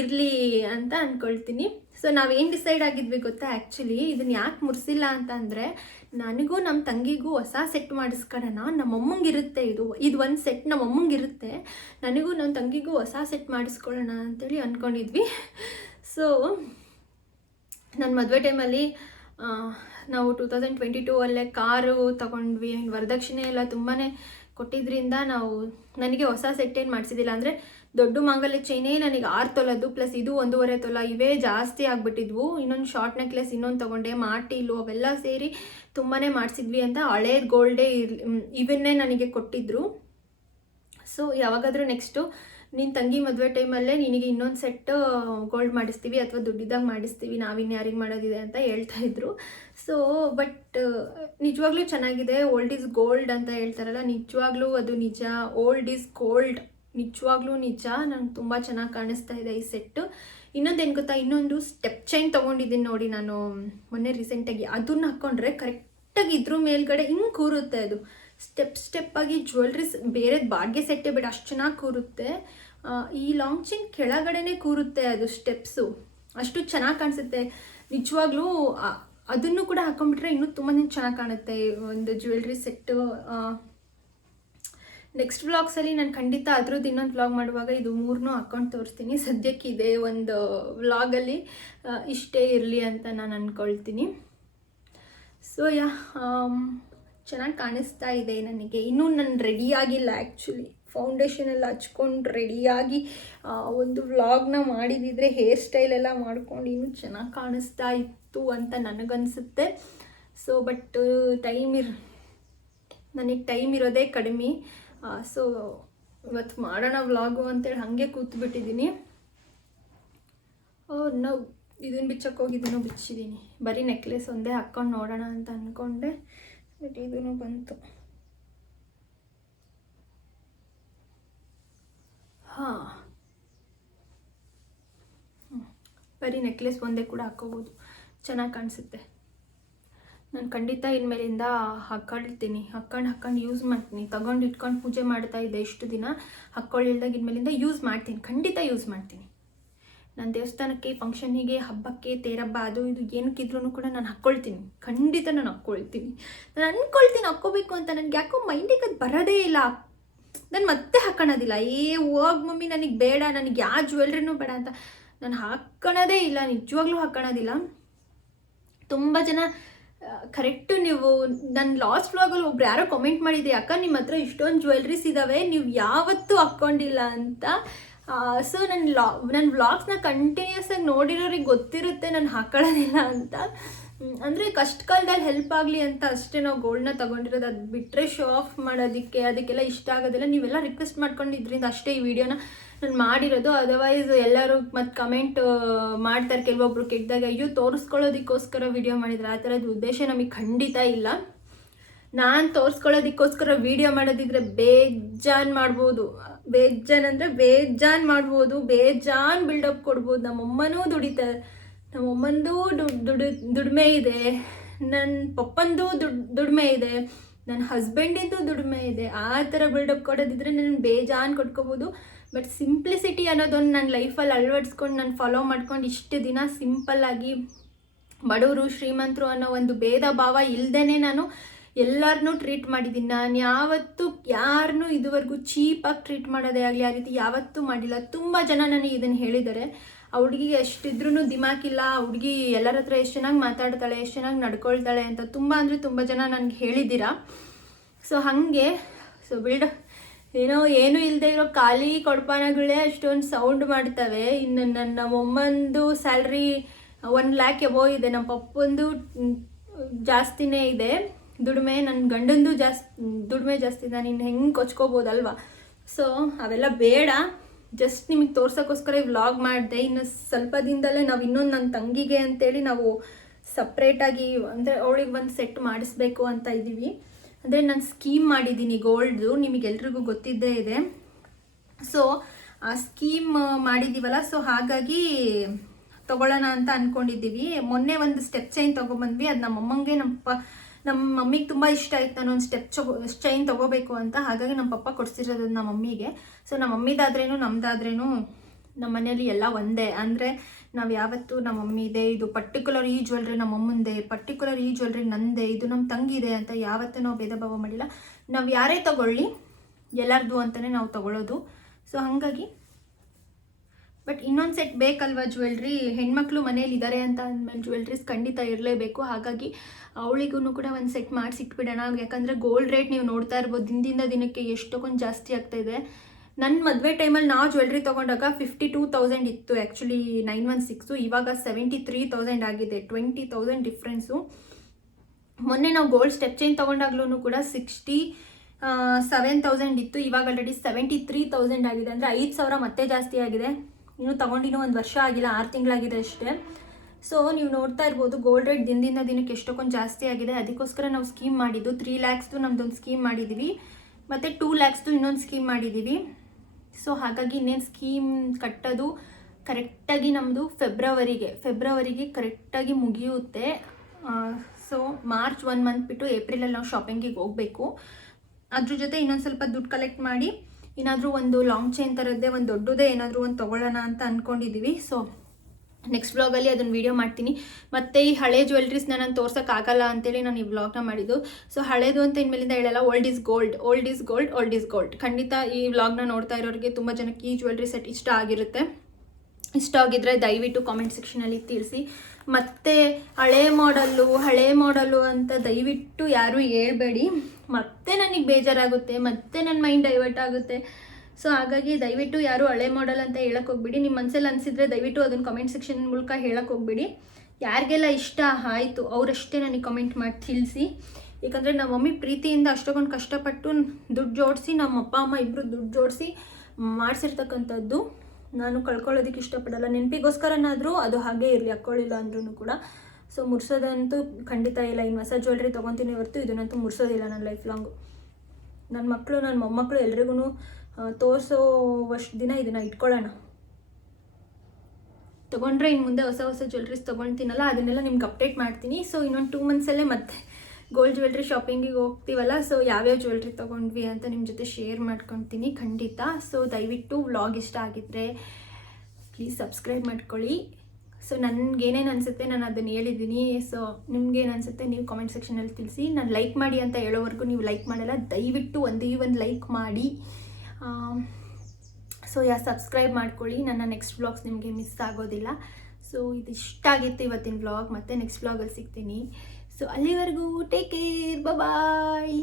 ಇರಲಿ ಅಂತ ಅಂದ್ಕೊಳ್ತೀನಿ ಸೊ ನಾವೇನು ಡಿಸೈಡ್ ಆಗಿದ್ವಿ ಗೊತ್ತಾ ಆ್ಯಕ್ಚುಲಿ ಇದನ್ನು ಯಾಕೆ ಮುರಿಸಿಲ್ಲ ಅಂತ ನನಗೂ ನಮ್ಮ ತಂಗಿಗೂ ಹೊಸ ಸೆಟ್ ಮಾಡಿಸ್ಕೊಳ್ಳೋಣ ನಮ್ಮಮ್ಮಂಗಿರುತ್ತೆ ಇದು. ಇದು ಒಂದು ಸೆಟ್ ನಮ್ಮಮ್ಮಂಗಿರುತ್ತೆ. ನನಗೂ ನಮ್ಮ ತಂಗಿಗೂ ಹೊಸ ಸೆಟ್ ಮಾಡಿಸ್ಕೊಳ್ಳೋಣ ಅಂತೇಳಿ ಅಂದ್ಕೊಂಡಿದ್ವಿ ಸೊ ನನ್ನ ಮದುವೆ ಟೈಮಲ್ಲಿ ನಾವು ಟೂ ತೌಸಂಡ್ ಟ್ವೆಂಟಿ ಟೂ ಅಲ್ಲೇ ಕಾರು ತಗೊಂಡ್ವಿ. ವರದಕ್ಷಿಣೆ ಎಲ್ಲ ತುಂಬಾ ಕೊಟ್ಟಿದ್ದರಿಂದ ನಾವು ನನಗೆ ಹೊಸ ಸೆಟ್ ಏನು ಮಾಡಿಸಿದ್ದಿಲ್ಲ. ಅಂದರೆ ದೊಡ್ಡ ಮಾಂಗಲ್ಯ ಚೈನೇ ನನಗೆ ಆರು ತೊಲದು ಪ್ಲಸ್ ಇದು ಒಂದೂವರೆ ತೊಲ, ಇವೇ ಜಾಸ್ತಿ ಆಗಿಬಿಟ್ಟಿದ್ವು. ಇನ್ನೊಂದು ಶಾರ್ಟ್ ನೆಕ್ಲೆಸ್ ಇನ್ನೊಂದು ತೊಗೊಂಡೆ ಮಾಟಿಲು ಅವೆಲ್ಲ ಸೇರಿ ತುಂಬಾ ಮಾಡಿಸಿದ್ವಿ ಅಂತ ಹಳೆ ಗೋಲ್ಡೇ ಇವನ್ನೇ ನನಗೆ ಕೊಟ್ಟಿದ್ದರು ಸೊ ಯಾವಾಗಾದರೂ ನೆಕ್ಸ್ಟು ನಿನ್ನ ತಂಗಿ ಮದುವೆ ಟೈಮಲ್ಲೇ ನಿನಗೆ ಇನ್ನೊಂದು ಸೆಟ್ ಗೋಲ್ಡ್ ಮಾಡಿಸ್ತೀವಿ ಅಥವಾ ದುಡ್ಡಿದಾಗ ಮಾಡಿಸ್ತೀವಿ ನಾವಿನ್ನು ಯಾರಿಗೆ ಮಾಡೋದಿದೆ ಅಂತ ಹೇಳ್ತಾ ಇದ್ರು. ಸೊ ಬಟ್ ನಿಜವಾಗ್ಲೂ ಚೆನ್ನಾಗಿದೆ. ಓಲ್ಡ್ ಈಸ್ ಗೋಲ್ಡ್ ಅಂತ ಹೇಳ್ತಾರಲ್ಲ, ನಿಜವಾಗ್ಲೂ ಅದು ನಿಜ. ಓಲ್ಡ್ ಈಸ್ ಗೋಲ್ಡ್ ನಿಜವಾಗ್ಲೂ ನಿಜ. ನಂಗೆ ತುಂಬ ಚೆನ್ನಾಗಿ ಕಾಣಿಸ್ತಾ ಇದೆ ಈ ಸೆಟ್ಟು ಏನು ಗೊತ್ತಾ? ಇನ್ನೊಂದು ಸ್ಟೆಪ್ ಚೈನ್ ತೊಗೊಂಡಿದ್ದೀನಿ ನೋಡಿ ನಾನು ಮೊನ್ನೆ ರೀಸೆಂಟಾಗಿ ಅದನ್ನ ಹಾಕ್ಕೊಂಡ್ರೆ ಕರೆಕ್ಟಾಗಿ ಇದ್ರ ಮೇಲ್ಗಡೆ ಹಿಂಗೆ ಕೂರುತ್ತೆ ಅದು. ಸ್ಟೆಪ್, ಸ್ಟೆಪ್ಪಾಗಿ ಜ್ಯುವೆಲ್ರೀಸ್ ಬೇರೆದು ಬಾಡಿಗೆ ಸೆಟ್ಟೆ ಬಿಟ್ಟು ಅಷ್ಟು ಚೆನ್ನಾಗಿ ಕೂರುತ್ತೆ. ಈ ಲಾಂಗ್ ಚೈನ್ ಕೆಳಗಡೆನೇ ಕೂರುತ್ತೆ ಅದು ಸ್ಟೆಪ್ಸು. ಅಷ್ಟು ಚೆನ್ನಾಗಿ ಕಾಣಿಸುತ್ತೆ. ನಿಜವಾಗ್ಲೂ ಅದನ್ನು ಕೂಡ ಹಾಕೊಂಡ್ಬಿಟ್ರೆ ಇನ್ನೂ ತುಂಬಾ ಚೆನ್ನಾಗಿ ಕಾಣುತ್ತೆ ಒಂದು ಜ್ಯುವೆಲ್ರಿ ಸೆಟ್ಟು. ನೆಕ್ಸ್ಟ್ ವ್ಲಾಗ್ಸಲ್ಲಿ ನಾನು ಖಂಡಿತ ಅದ್ರದ್ದು ಇನ್ನೊಂದು ವ್ಲಾಗ್ ಮಾಡುವಾಗ ಇದು ಮೂರನ್ನೂ ಹಾಕೊಂಡು ತೋರಿಸ್ತೀನಿ. ಸದ್ಯಕ್ಕೆ ಇದೆ ಒಂದು ವ್ಲಾಗಲ್ಲಿ ಇಷ್ಟೇ ಇರಲಿ ಅಂತ ನಾನು ಅಂದ್ಕೊಳ್ತೀನಿ ಸೊ ಯಾ ಚೆನ್ನಾಗಿ ಕಾಣಿಸ್ತಾ ಇದೆ ನನಗೆ. ಇನ್ನೂ ನಾನು ರೆಡಿ ಆಗಿಲ್ಲ ಆ್ಯಕ್ಚುಲಿ ಫೌಂಡೇಶನ್ ಎಲ್ಲ ಹಚ್ಕೊಂಡು ರೆಡಿಯಾಗಿ ಒಂದು ವ್ಲಾಗ್ನ ಮಾಡಿದಿದ್ರೆ ಹೇರ್ ಸ್ಟೈಲ್ ಎಲ್ಲ ಮಾಡ್ಕೊಂಡು ಇನ್ನೂ ಚೆನ್ನಾಗಿ ಕಾಣಿಸ್ತಾ ಇತ್ತು ಅಂತ ನನಗನ್ಸುತ್ತೆ. ಸೊ ಬಟ್ ಟೈಮ್ ಇರ್, ನನಗೆ ಟೈಮ್ ಇರೋದೇ ಕಡಿಮೆ. ಸೊ ಇವತ್ತು ಮಾಡೋಣ ವ್ಲಾಗು ಅಂತೇಳಿ ಹಾಗೆ ಕೂತ್ಬಿಟ್ಟಿದ್ದೀನಿ ಓ ನಾವು ಇದನ್ನು ಬಿಚ್ಚಕ್ಕೆ ಇದನ್ನು ಬಿಚ್ಚಿದ್ದೀನಿ ಬರೀ ನೆಕ್ಲೆಸ್ ಒಂದೇ ಹಾಕ್ಕೊಂಡು ನೋಡೋಣ ಅಂತ ಅಂದ್ಕೊಂಡೆ ಬಟ್ ಇದೂ ಬಂತು. ಹಾಂ. ಬರೀ ನೆಕ್ಲೆಸ್ ಒಂದೇ ಕೂಡ ಹಾಕ್ಕೋಬೋದು. ಚೆನ್ನಾಗಿ ಕಾಣಿಸುತ್ತೆ. ನಾನು ಖಂಡಿತ ಇನ್ಮೇಲಿಂದ ಹಾಕ್ಕೊಳ್ತೀನಿ. ಹಾಕ್ಕೊಂಡು ಹಾಕ್ಕೊಂಡು ಯೂಸ್ ಮಾಡ್ತೀನಿ. ತಗೊಂಡು ಇಟ್ಕೊಂಡು ಪೂಜೆ ಮಾಡ್ತಾ ಇದ್ದೆ ಇಷ್ಟು ದಿನ. ಹಾಕ್ಕೊಳ್ಳಿಲ್ದಾಗ ಇನ್ಮೇಲಿಂದ ಯೂಸ್ ಮಾಡ್ತೀನಿ. ಖಂಡಿತ ಯೂಸ್ ಮಾಡ್ತೀನಿ. ನಾನು ದೇವಸ್ಥಾನಕ್ಕೆ ಫಂಕ್ಷನಿಗೆ ಹಬ್ಬಕ್ಕೆ, ತೇರಬ್ಬ, ಅದು ಇದು ಏನಕ್ಕಿದ್ರೂ ಕೂಡ ನಾನು ಹಾಕ್ಕೊಳ್ತೀನಿ. ಖಂಡಿತ ನಾನು ಹಾಕ್ಕೊಳ್ತೀನಿ. ನಾನು ಅಂದ್ಕೊಳ್ತೀನಿ ಹಾಕ್ಕೋಬೇಕು ಅಂತ. ನನಗೆ ಯಾಕೋ ಮೈಂಡಿಗೆ ಅದು ಬರೋದೇ ಇಲ್ಲ. ನಾನು ಮತ್ತೆ ಹಾಕೋಣೋದಿಲ್ಲ. ಏ, ಹೋಗ್ ಮಮ್ಮಿ, ನನಗೆ ಬೇಡ. ನನಗೆ ಯಾವ ಜ್ಯುವೆಲ್ರಿನೂ ಬೇಡ ಅಂತ. ನಾನು ಹಾಕ್ಕೊಳ್ಳೋದೇ ಇಲ್ಲ. ನಿಜವಾಗ್ಲೂ ಹಾಕ್ಕೊಳೋದಿಲ್ಲ ತುಂಬ ಜನ ಕರೆಕ್ಟು ನೀವು ನನ್ನ ಲಾಸ್ಟ್ ವ್ಲಾಗಲ್ಲಿ ಒಬ್ರು ಯಾರೋ ಕಮೆಂಟ್ ಮಾಡಿದ್ದೆ ಅಕ್ಕ ನಿಮ್ಮ ಹತ್ರ ಇಷ್ಟೊಂದು ಜ್ಯುವೆಲ್ರೀಸ್ ಇದ್ದಾವೆ ನೀವು ಯಾವತ್ತೂ ಹಾಕ್ಕೊಂಡಿಲ್ಲ ಅಂತ. ಸೊ ನನ್ನ ಲಾ ನನ್ನ ವ್ಲಾಗ್ಸ್ನ ಕಂಟಿನ್ಯೂಸ್ ಆಗಿ ನೋಡಿರೋರಿಗೆ ಗೊತ್ತಿರುತ್ತೆ ನಾನು ಹಾಕೊಳ್ಳೋದಿಲ್ಲ ಅಂತ. ಅಂದರೆ ಕಷ್ಟ ಕಾಲದಲ್ಲಿ ಹೆಲ್ಪ್ ಆಗಲಿ ಅಂತ ಅಷ್ಟೇ ನಾವು ಗೋಲ್ಡ್ನ ತೊಗೊಂಡಿರೋದು. ಅದು ಬಿಟ್ಟರೆ ಶೋ ಆಫ್ ಮಾಡೋದಕ್ಕೆ, ಅದಕ್ಕೆಲ್ಲ ಇಷ್ಟ ಆಗೋದಿಲ್ಲ. ನೀವೆಲ್ಲ ರಿಕ್ವೆಸ್ಟ್ ಮಾಡ್ಕೊಂಡಿದ್ರಿಂದ ಅಷ್ಟೇ ಈ ವಿಡಿಯೋನ ನಾನು ಮಾಡಿರೋದು. ಅದರ್ವೈಸ್ ಎಲ್ಲರೂ ಮತ್ತು ಕಮೆಂಟ್ ಮಾಡ್ತಾರೆ. ಕೆಲವೊಬ್ರು ಕೆಟ್ಟದಾಗ ಅಯ್ಯೋ, ತೋರಿಸ್ಕೊಳ್ಳೋದಕ್ಕೋಸ್ಕರ ವಿಡಿಯೋ ಮಾಡಿದ್ರೆ. ಆ ಥರದ ಉದ್ದೇಶ ನಮಗೆ ಖಂಡಿತ ಇಲ್ಲ. ನಾನು ತೋರಿಸ್ಕೊಳ್ಳೋದಕ್ಕೋಸ್ಕರ ವಿಡಿಯೋ ಮಾಡೋದಿದ್ರೆ ಬೇಜಾನ್ ಮಾಡ್ಬೋದು. ಬೇಜಾನ್ ಅಂದರೆ ಬೇಜಾನ್ ಮಾಡ್ಬೋದು, ಬೇಜಾನ್ ಬಿಲ್ಡಪ್ ಕೊಡ್ಬೋದು. ನಮ್ಮಮ್ಮನೂ ದುಡಿತಾರೆ ನಮ್ಮಮ್ಮಂದು ದುಡ್, ದುಡಿ, ದುಡಿಮೆ ಇದೆ. ನನ್ನ ಪಪ್ಪಂದು ದುಡ್, ದುಡಿಮೆ ಇದೆ. ನನ್ನ ಹಸ್ಬೆಂಡಿಂದು ದುಡಿಮೆ ಇದೆ. ಆ ಥರ ಬಿಲ್ಡಪ್ ಕೊಡೋದಿದ್ರೆ ನಾನು ಬೇಜಾನ್ ಕೊಟ್ಕೋಬೋದು. ಬಟ್ ಸಿಂಪ್ಲಿಸಿಟಿ ಅನ್ನೋದೊಂದು ನನ್ನ ಲೈಫಲ್ಲಿ ಅಳವಡಿಸ್ಕೊಂಡು ನಾನು ಫಾಲೋ ಮಾಡ್ಕೊಂಡು ಇಷ್ಟು ದಿನ ಸಿಂಪಲ್ಲಾಗಿ ಬಡವರು ಶ್ರೀಮಂತರು ಅನ್ನೋ ಒಂದು ಭೇದ ಭಾವ ಇಲ್ಲದೇ ನಾನು ಎಲ್ಲರನ್ನೂ ಟ್ರೀಟ್ ಮಾಡಿದ್ದೀನಿ ನಾನು ಯಾವತ್ತೂ ಯಾರನ್ನೂ ಇದುವರೆಗೂ ಚೀಪಾಗಿ ಟ್ರೀಟ್ ಮಾಡೋದೇ ಆಗಲಿ, ಆ ರೀತಿ ಯಾವತ್ತೂ ಮಾಡಿಲ್ಲ. ತುಂಬ ಜನ ನನಗೆ ಇದನ್ನು ಹೇಳಿದ್ದಾರೆ ಆ ಹುಡುಗಿಗೆ ಎಷ್ಟಿದ್ರೂ ದಿಮಾಕಿಲ್ಲ. ಆ ಹುಡುಗಿ ಎಲ್ಲರ ಹತ್ರ ಎಷ್ಟು ಚೆನ್ನಾಗಿ ಮಾತಾಡ್ತಾಳೆ, ಎಷ್ಟು ಚೆನ್ನಾಗಿ ನಡ್ಕೊಳ್ತಾಳೆ ಅಂತ ತುಂಬ ಅಂದರೆ ತುಂಬ ಜನ ನನಗೆ ಹೇಳಿದ್ದೀರಾ ಸೊ ಹಾಗೆ, ಸೊ ಬಿಲ್ಡ್ ಏನೋ ಏನು ಇಲ್ಲದೆ ಇರೋ ಖಾಲಿ ಕೊಡಪಾನಗಳೇ ಅಷ್ಟೊಂದು ಸೌಂಡ್ ಮಾಡ್ತವೆ. ಇನ್ನು ನನ್ನ ಒಮ್ಮಂದು ಸ್ಯಾಲ್ರಿ ಒನ್ ಲ್ಯಾಕ್ ಎಬೋ ಇದೆ. ನಮ್ಮ ಪಪ್ಪಂದು ಜಾಸ್ತಿನೇ ಇದೆ. ದುಡಿಮೆ ನನ್ನ ಗಂಡಂದು ಜಾಸ್ತಿ ದುಡಿಮೆ ಜಾಸ್ತಿ ಇದೆ, ನೀನು ಹೆಂಗೆ ಕೊಚ್ಕೋಬೋದಲ್ವಾ? ಸೊ ಅವೆಲ್ಲ ಬೇಡ. ಜಸ್ಟ್ ನಿಮಗೆ ತೋರ್ಸೋಕ್ಕೋಸ್ಕರ ವ್ಲಾಗ್ ಮಾಡಿದೆ. ಇನ್ನು ಸ್ವಲ್ಪ ದಿನದಲ್ಲೇ ನಾವು ಇನ್ನೊಂದು ನನ್ನ ತಂಗಿಗೆ ಅಂತೇಳಿ ನಾವು ಸಪ್ರೇಟಾಗಿ ಅಂದರೆ ಅವಳಿಗೆ ಒಂದು ಸೆಟ್ ಮಾಡಿಸ್ಬೇಕು ಅಂತ ಇದ್ದೀವಿ. ಅಂದರೆ ನಾನು ಸ್ಕೀಮ್ ಮಾಡಿದ್ದೀನಿ ಗೋಲ್ಡ್ದು ನಿಮಗೆಲ್ರಿಗೂ ಗೊತ್ತಿದ್ದೇ ಇದೆ. ಸೊ ಆ ಸ್ಕೀಮ್ ಮಾಡಿದ್ದೀವಲ್ಲ ಸೊ ಹಾಗಾಗಿ ತೊಗೊಳ್ಳೋಣ ಅಂತ ಅಂದ್ಕೊಂಡಿದ್ದೀವಿ ಮೊನ್ನೆ ಒಂದು ಸ್ಟೆಪ್ ಚೈನ್ ತೊಗೊಂಬಂದ್ವಿ. ಅದು ನಮ್ಮ ಅಮ್ಮಂಗೆ ನಮ್ಮ ಪ ನಮ್ಮ ಮಮ್ಮಿಗೆ ತುಂಬ ಇಷ್ಟ ಆಯ್ತು. ನಾನು ಒಂದು ಸ್ಟೆಪ್ ಚೈನ್ ತಗೋಬೇಕು ಅಂತ. ಹಾಗಾಗಿ ನಮ್ಮ ಪಪ್ಪ ಕೊಡಿಸಿರೋದು ನಮ್ಮ ಮಮ್ಮಿಗೆ. ಸೊ ನಮ್ಮ ಮಮ್ಮಿದಾದ್ರೇನು ನಮ್ಮದಾದ್ರೇನು ನಮ್ಮ ಮನೇಲಿ ಎಲ್ಲ ಒಂದೇ. ಅಂದರೆ ನಾವು ಯಾವತ್ತೂ ನಮ್ಮ ಮಮ್ಮಿ ಇದೆ, ಇದು ಪರ್ಟಿಕ್ಯುಲರ್ ಈ ಜ್ಯುವೆಲ್ರಿ ನಮ್ಮ ಅಮ್ಮಂದೆ ಪರ್ಟಿಕ್ಯುಲರ್ ಈ ಜ್ಯುವೆಲ್ರಿ ನಂದೇ, ಇದು ನಮ್ಮ ತಂಗಿದೆ ಅಂತ ಯಾವತ್ತೂ ನಾವು ಭೇದ ಭಾವ ಮಾಡಿಲ್ಲ. ನಾವು ಯಾರೇ ತಗೊಳ್ಳಿ, ಎಲ್ಲರದು ಅಂತಲೇ ನಾವು ತಗೊಳ್ಳೋದು ಸೊ ಹಾಗಾಗಿ ಬಟ್ ಇನ್ನೊಂದು ಸೆಟ್ ಬೇಕಲ್ವಾ ಜ್ಯುವೆಲ್ರಿ ಹೆಣ್ಮಕ್ಳು ಮನೇಲಿ ಇದ್ದಾರೆ ಅಂತ ಅಂದಮೇಲೆ ಜ್ಯುವೆಲ್ರೀಸ್ ಖಂಡಿತ ಇರಲೇಬೇಕು. ಹಾಗಾಗಿ ಅವಳಿಗೂ ಕೂಡ ಒಂದು ಸೆಟ್ ಮಾಡಿಸಿಟ್ಬಿಡೋಣ. ಯಾಕಂದರೆ ಗೋಲ್ಡ್ ರೇಟ್ ನೀವು ನೋಡ್ತಾ ಇರ್ಬೋದು. ದಿನದಿಂದ ದಿನಕ್ಕೆ ಎಷ್ಟೊಂದು ಜಾಸ್ತಿ ಆಗ್ತಾ ಇದೆ. ನನ್ನ ಮದುವೆ ಟೈಮಲ್ಲಿ ನಾವು ಜ್ಯುವೆಲ್ರಿ ತೊಗೊಂಡಾಗ ಫಿಫ್ಟಿ ಟೂ ತೌಸಂಡ್ ಇತ್ತು ಆ್ಯಕ್ಚುಲಿ ನೈನ್ ಒನ್ ಸಿಕ್ಸು ಇವಾಗ ಸೆವೆಂಟಿ ತ್ರೀ ತೌಸಂಡ್ ಆಗಿದೆ ಟ್ವೆಂಟಿ ತೌಸಂಡ್ ಡಿಫ್ರೆನ್ಸು ಮೊನ್ನೆ ನಾವು ಗೋಲ್ಡ್ ಸ್ಟೆಪ್ ಚೈನ್ ತೊಗೊಂಡಾಗ್ಲೂ ಕೂಡ ಸಿಕ್ಸ್ಟಿ ಸೆವೆನ್ ತೌಸಂಡ್ ಇತ್ತು. ಇವಾಗ ಆಲ್ರೆಡಿ ಸೆವೆಂಟಿ ತ್ರೀ ತೌಸಂಡ್ ಆಗಿದೆ. ಅಂದರೆ ಐದು ಸಾವಿರ ಮತ್ತೆ ಜಾಸ್ತಿ ಆಗಿದೆ. ಇನ್ನು ತಗೊಂಡಿನೂ ಒಂದು ವರ್ಷ ಆಗಿಲ್ಲ, ಆರು ತಿಂಗಳಾಗಿದೆ ಅಷ್ಟೇ. ಸೊ ನೀವು ನೋಡ್ತಾ ಇರ್ಬೋದು ಗೋಲ್ಡ್ ರೇಟ್ ದಿನದಿಂದ ದಿನಕ್ಕೆ ಎಷ್ಟೊಂದು ಜಾಸ್ತಿ ಆಗಿದೆ. ಅದಕ್ಕೋಸ್ಕರ ನಾವು ಸ್ಕೀಮ್ ಮಾಡಿದ್ದು ತ್ರೀ ಲ್ಯಾಕ್ಸ್ದು ನಮ್ದೊಂದು ಸ್ಕೀಮ್ ಮಾಡಿದ್ದೀವಿ ಮತ್ತು ಟೂ ಲ್ಯಾಕ್ಸ್ದು ಇನ್ನೊಂದು ಸ್ಕೀಮ್ ಮಾಡಿದ್ದೀವಿ ಸೊ ಹಾಗಾಗಿ ಇನ್ನೇನು ಸ್ಕೀಮ್ ಕಟ್ಟೋದು ಕರೆಕ್ಟಾಗಿ ನಮ್ಮದು ಫೆಬ್ರವರಿಗೆ ಫೆಬ್ರವರಿಗೆ ಕರೆಕ್ಟಾಗಿ ಮುಗಿಯುತ್ತೆ. ಸೊ ಮಾರ್ಚ್ ಒನ್ ಮಂತ್ ಬಿಟ್ಟು ಏಪ್ರಿಲಲ್ಲಿ ನಾವು ಶಾಪಿಂಗಿಗೆ ಹೋಗಬೇಕು. ಅದ್ರ ಜೊತೆ ಇನ್ನೊಂದು ಸ್ವಲ್ಪ ದುಡ್ಡು ಕಲೆಕ್ಟ್ ಮಾಡಿ ಏನಾದರೂ ಒಂದು ಲಾಂಗ್ ಚೈನ್ ಥರದ್ದೇ ಒಂದು ದೊಡ್ಡದೇ ಏನಾದರೂ ಒಂದು ತೊಗೊಳ್ಳೋಣ ಅಂತ ಅಂದ್ಕೊಂಡಿದ್ದೀವಿ ಸೊ ನೆಕ್ಸ್ಟ್ ವ್ಲಾಗಲ್ಲಿ ಅದನ್ನು ವೀಡಿಯೋ ಮಾಡ್ತೀನಿ. ಮತ್ತು ಈ ಹಳೆ ಜ್ಯುವೆಲ್ರೀಸ್ನ ನಾನು ತೋರ್ಸೋಕ್ಕಾಗಲ್ಲ ಅಂತೇಳಿ ನಾನು ಈ ವ್ಲಾಗ್ನ ಮಾಡಿದ್ದು. ಸೊ ಹಳೇದು ಅಂತ ಇನ್ಮೇಲಿಂದ ಹೇಳಲ್ಲ old is gold old is gold old is gold ಖಂಡಿತ ಈ ವ್ಲಾಗ್ನ ನೋಡ್ತಾ ಇರೋರಿಗೆ ತುಂಬ ಜನಕ್ಕೆ ಈ ಜ್ಯುವೆಲ್ರಿ ಸೆಟ್ ಇಷ್ಟ ಆಗಿರುತ್ತೆ. ಇಷ್ಟ ಆಗಿದ್ರೆ ದಯವಿಟ್ಟು ಕಾಮೆಂಟ್ ಸೆಕ್ಷನಲ್ಲಿ ತಿಳಿಸಿ. ಮತ್ತೆ ಹಳೆ ಮಾಡಲ್ಲು ಹಳೆ ಮಾಡಲ್ಲು ಅಂತ ದಯವಿಟ್ಟು ಯಾರೂ ಹೇಳ್ಬೇಡಿ. ಮತ್ತೆ ನನಗೆ ಬೇಜಾರಾಗುತ್ತೆ, ಮತ್ತೆ ನನ್ನ ಮೈಂಡ್ ಡೈವರ್ಟ್ ಆಗುತ್ತೆ. ಸೊ ಹಾಗಾಗಿ ದಯವಿಟ್ಟು ಯಾರು ಹಳೆ ಮಾಡಲ್ ಅಂತ ಹೇಳಕ್ಕೆ ಹೋಗ್ಬಿಡಿ. ನಿಮ್ಮ ಮನಸ್ಸಲ್ಲಿ ಅನಿಸಿದ್ರೆ ದಯವಿಟ್ಟು ಅದನ್ನು ಕಮೆಂಟ್ ಸೆಕ್ಷನ್ ಮೂಲಕ ಹೇಳಕ್ಕೆ ಹೋಗ್ಬಿಡಿ. ಯಾರಿಗೆಲ್ಲ ಇಷ್ಟ, ಆಯಿತು, ಅವರಷ್ಟೇ ನನಗೆ ಕಮೆಂಟ್ ಮಾಡಿ ತಿಳಿಸಿ. ಏಕಂದರೆ ನಮ್ಮ ಮಮ್ಮಿ ಪ್ರೀತಿಯಿಂದ ಅಷ್ಟೊಂದು ಕಷ್ಟಪಟ್ಟು ದುಡ್ಡು ಜೋಡಿಸಿ, ನಮ್ಮ ಅಪ್ಪ, ಅಮ್ಮ ಇಬ್ಬರು ದುಡ್ಡು ಜೋಡಿಸಿ ಮಾಡಿಸಿರ್ತಕ್ಕಂಥದ್ದು. ನಾನು ಕಳ್ಕೊಳ್ಳೋದಕ್ಕೆ ಇಷ್ಟಪಡಲ್ಲ. ನೆನಪಿಗೋಸ್ಕರನಾದರೂ ಅದು ಹಾಗೇ ಇರಲಿ ಹಾಕ್ಕೊಳ್ಳಿಲ್ಲ ಅಂದ್ರೂ ಕೂಡ. ಸೊ ಮುರ್ಸೋದಂತೂ ಖಂಡಿತ ಇಲ್ಲ. ಇನ್ನು ಹೊಸ ಜ್ಯುವೆಲ್ರಿ ತೊಗೊತೀನಿ ಹೊರತು ಇದನ್ನಂತೂ ಮುರ್ಸೋದಿಲ್ಲ ನನ್ನ ಲೈಫ್ ಲಾಂಗು ನನ್ನ ಮಕ್ಕಳು ನನ್ನ ಮೊಮ್ಮಕ್ಕಳು ಎಲ್ರಿಗೂ ವರ್ಷ ದಿನ ಇದನ್ನು ಇಟ್ಕೊಳ್ಳೋಣ. ತೊಗೊಂಡ್ರೆ ಇನ್ನು ಮುಂದೆ ಹೊಸ ಹೊಸ ಜ್ಯುವೆಲ್ರೀಸ್ ತೊಗೊಳ್ತೀನಲ್ಲ ಅದನ್ನೆಲ್ಲ ನಿಮ್ಗೆ ಅಪ್ಡೇಟ್ ಮಾಡ್ತೀನಿ. ಸೊ ಇನ್ನೊಂದು ಟೂ ಮಂತ್ಸಲ್ಲೇ ಮತ್ತೆ ಗೋಲ್ಡ್ ಜ್ಯುವೆಲ್ರಿ ಶಾಪಿಂಗಿಗೆ ಹೋಗ್ತೀವಲ್ಲ ಸೊ ಯಾವ್ಯಾವ ಜ್ಯುವೆಲ್ರಿ ತೊಗೊಂಡ್ವಿ ಅಂತ ನಿಮ್ಮ ಜೊತೆ ಶೇರ್ ಮಾಡ್ಕೊತೀನಿ ಖಂಡಿತ. ಸೊ ದಯವಿಟ್ಟು ವ್ಲಾಗ್ ಇಷ್ಟ ಆಗಿದ್ದರೆ ಪ್ಲೀಸ್ ಸಬ್ಸ್ಕ್ರೈಬ್ ಮಾಡ್ಕೊಳ್ಳಿ. ಸೊ ನನಗೇನೇನು ಅನಿಸುತ್ತೆ ನಾನು ಅದನ್ನು ಹೇಳಿದ್ದೀನಿ. ಸೊ ನಿಮ್ಗೇನು ಅನಿಸುತ್ತೆ ನೀವು ಕಾಮೆಂಟ್ ಸೆಕ್ಷನಲ್ಲಿ ತಿಳಿಸಿ. ನಾನು ಲೈಕ್ ಮಾಡಿ ಅಂತ ಹೇಳೋವರೆಗೂ ನೀವು ಲೈಕ್ ಮಾಡಲ್ಲ. ದಯವಿಟ್ಟು ಒಂದೇ ಒಂದು ಲೈಕ್ ಮಾಡಿ. ಸೊ ಯಾ ಸಬ್ಸ್ಕ್ರೈಬ್ ಮಾಡ್ಕೊಳ್ಳಿ. ನನ್ನ ನೆಕ್ಸ್ಟ್ ವ್ಲಾಗ್ಸ್ ನಿಮಗೆ ಮಿಸ್ ಆಗೋದಿಲ್ಲ. ಸೊ ಇಷ್ಟ ಆಗಿತ್ತು ಇವತ್ತಿನ ವ್ಲಾಗ್ ಮತ್ತು ನೆಕ್ಸ್ಟ್ ವ್ಲಾಗಲ್ಲಿ ಸಿಗ್ತೀನಿ. ಸೊ ಅಲ್ಲಿವರೆಗೂ ಟೇಕ್ ಕೇರ್ ಬಾಯ್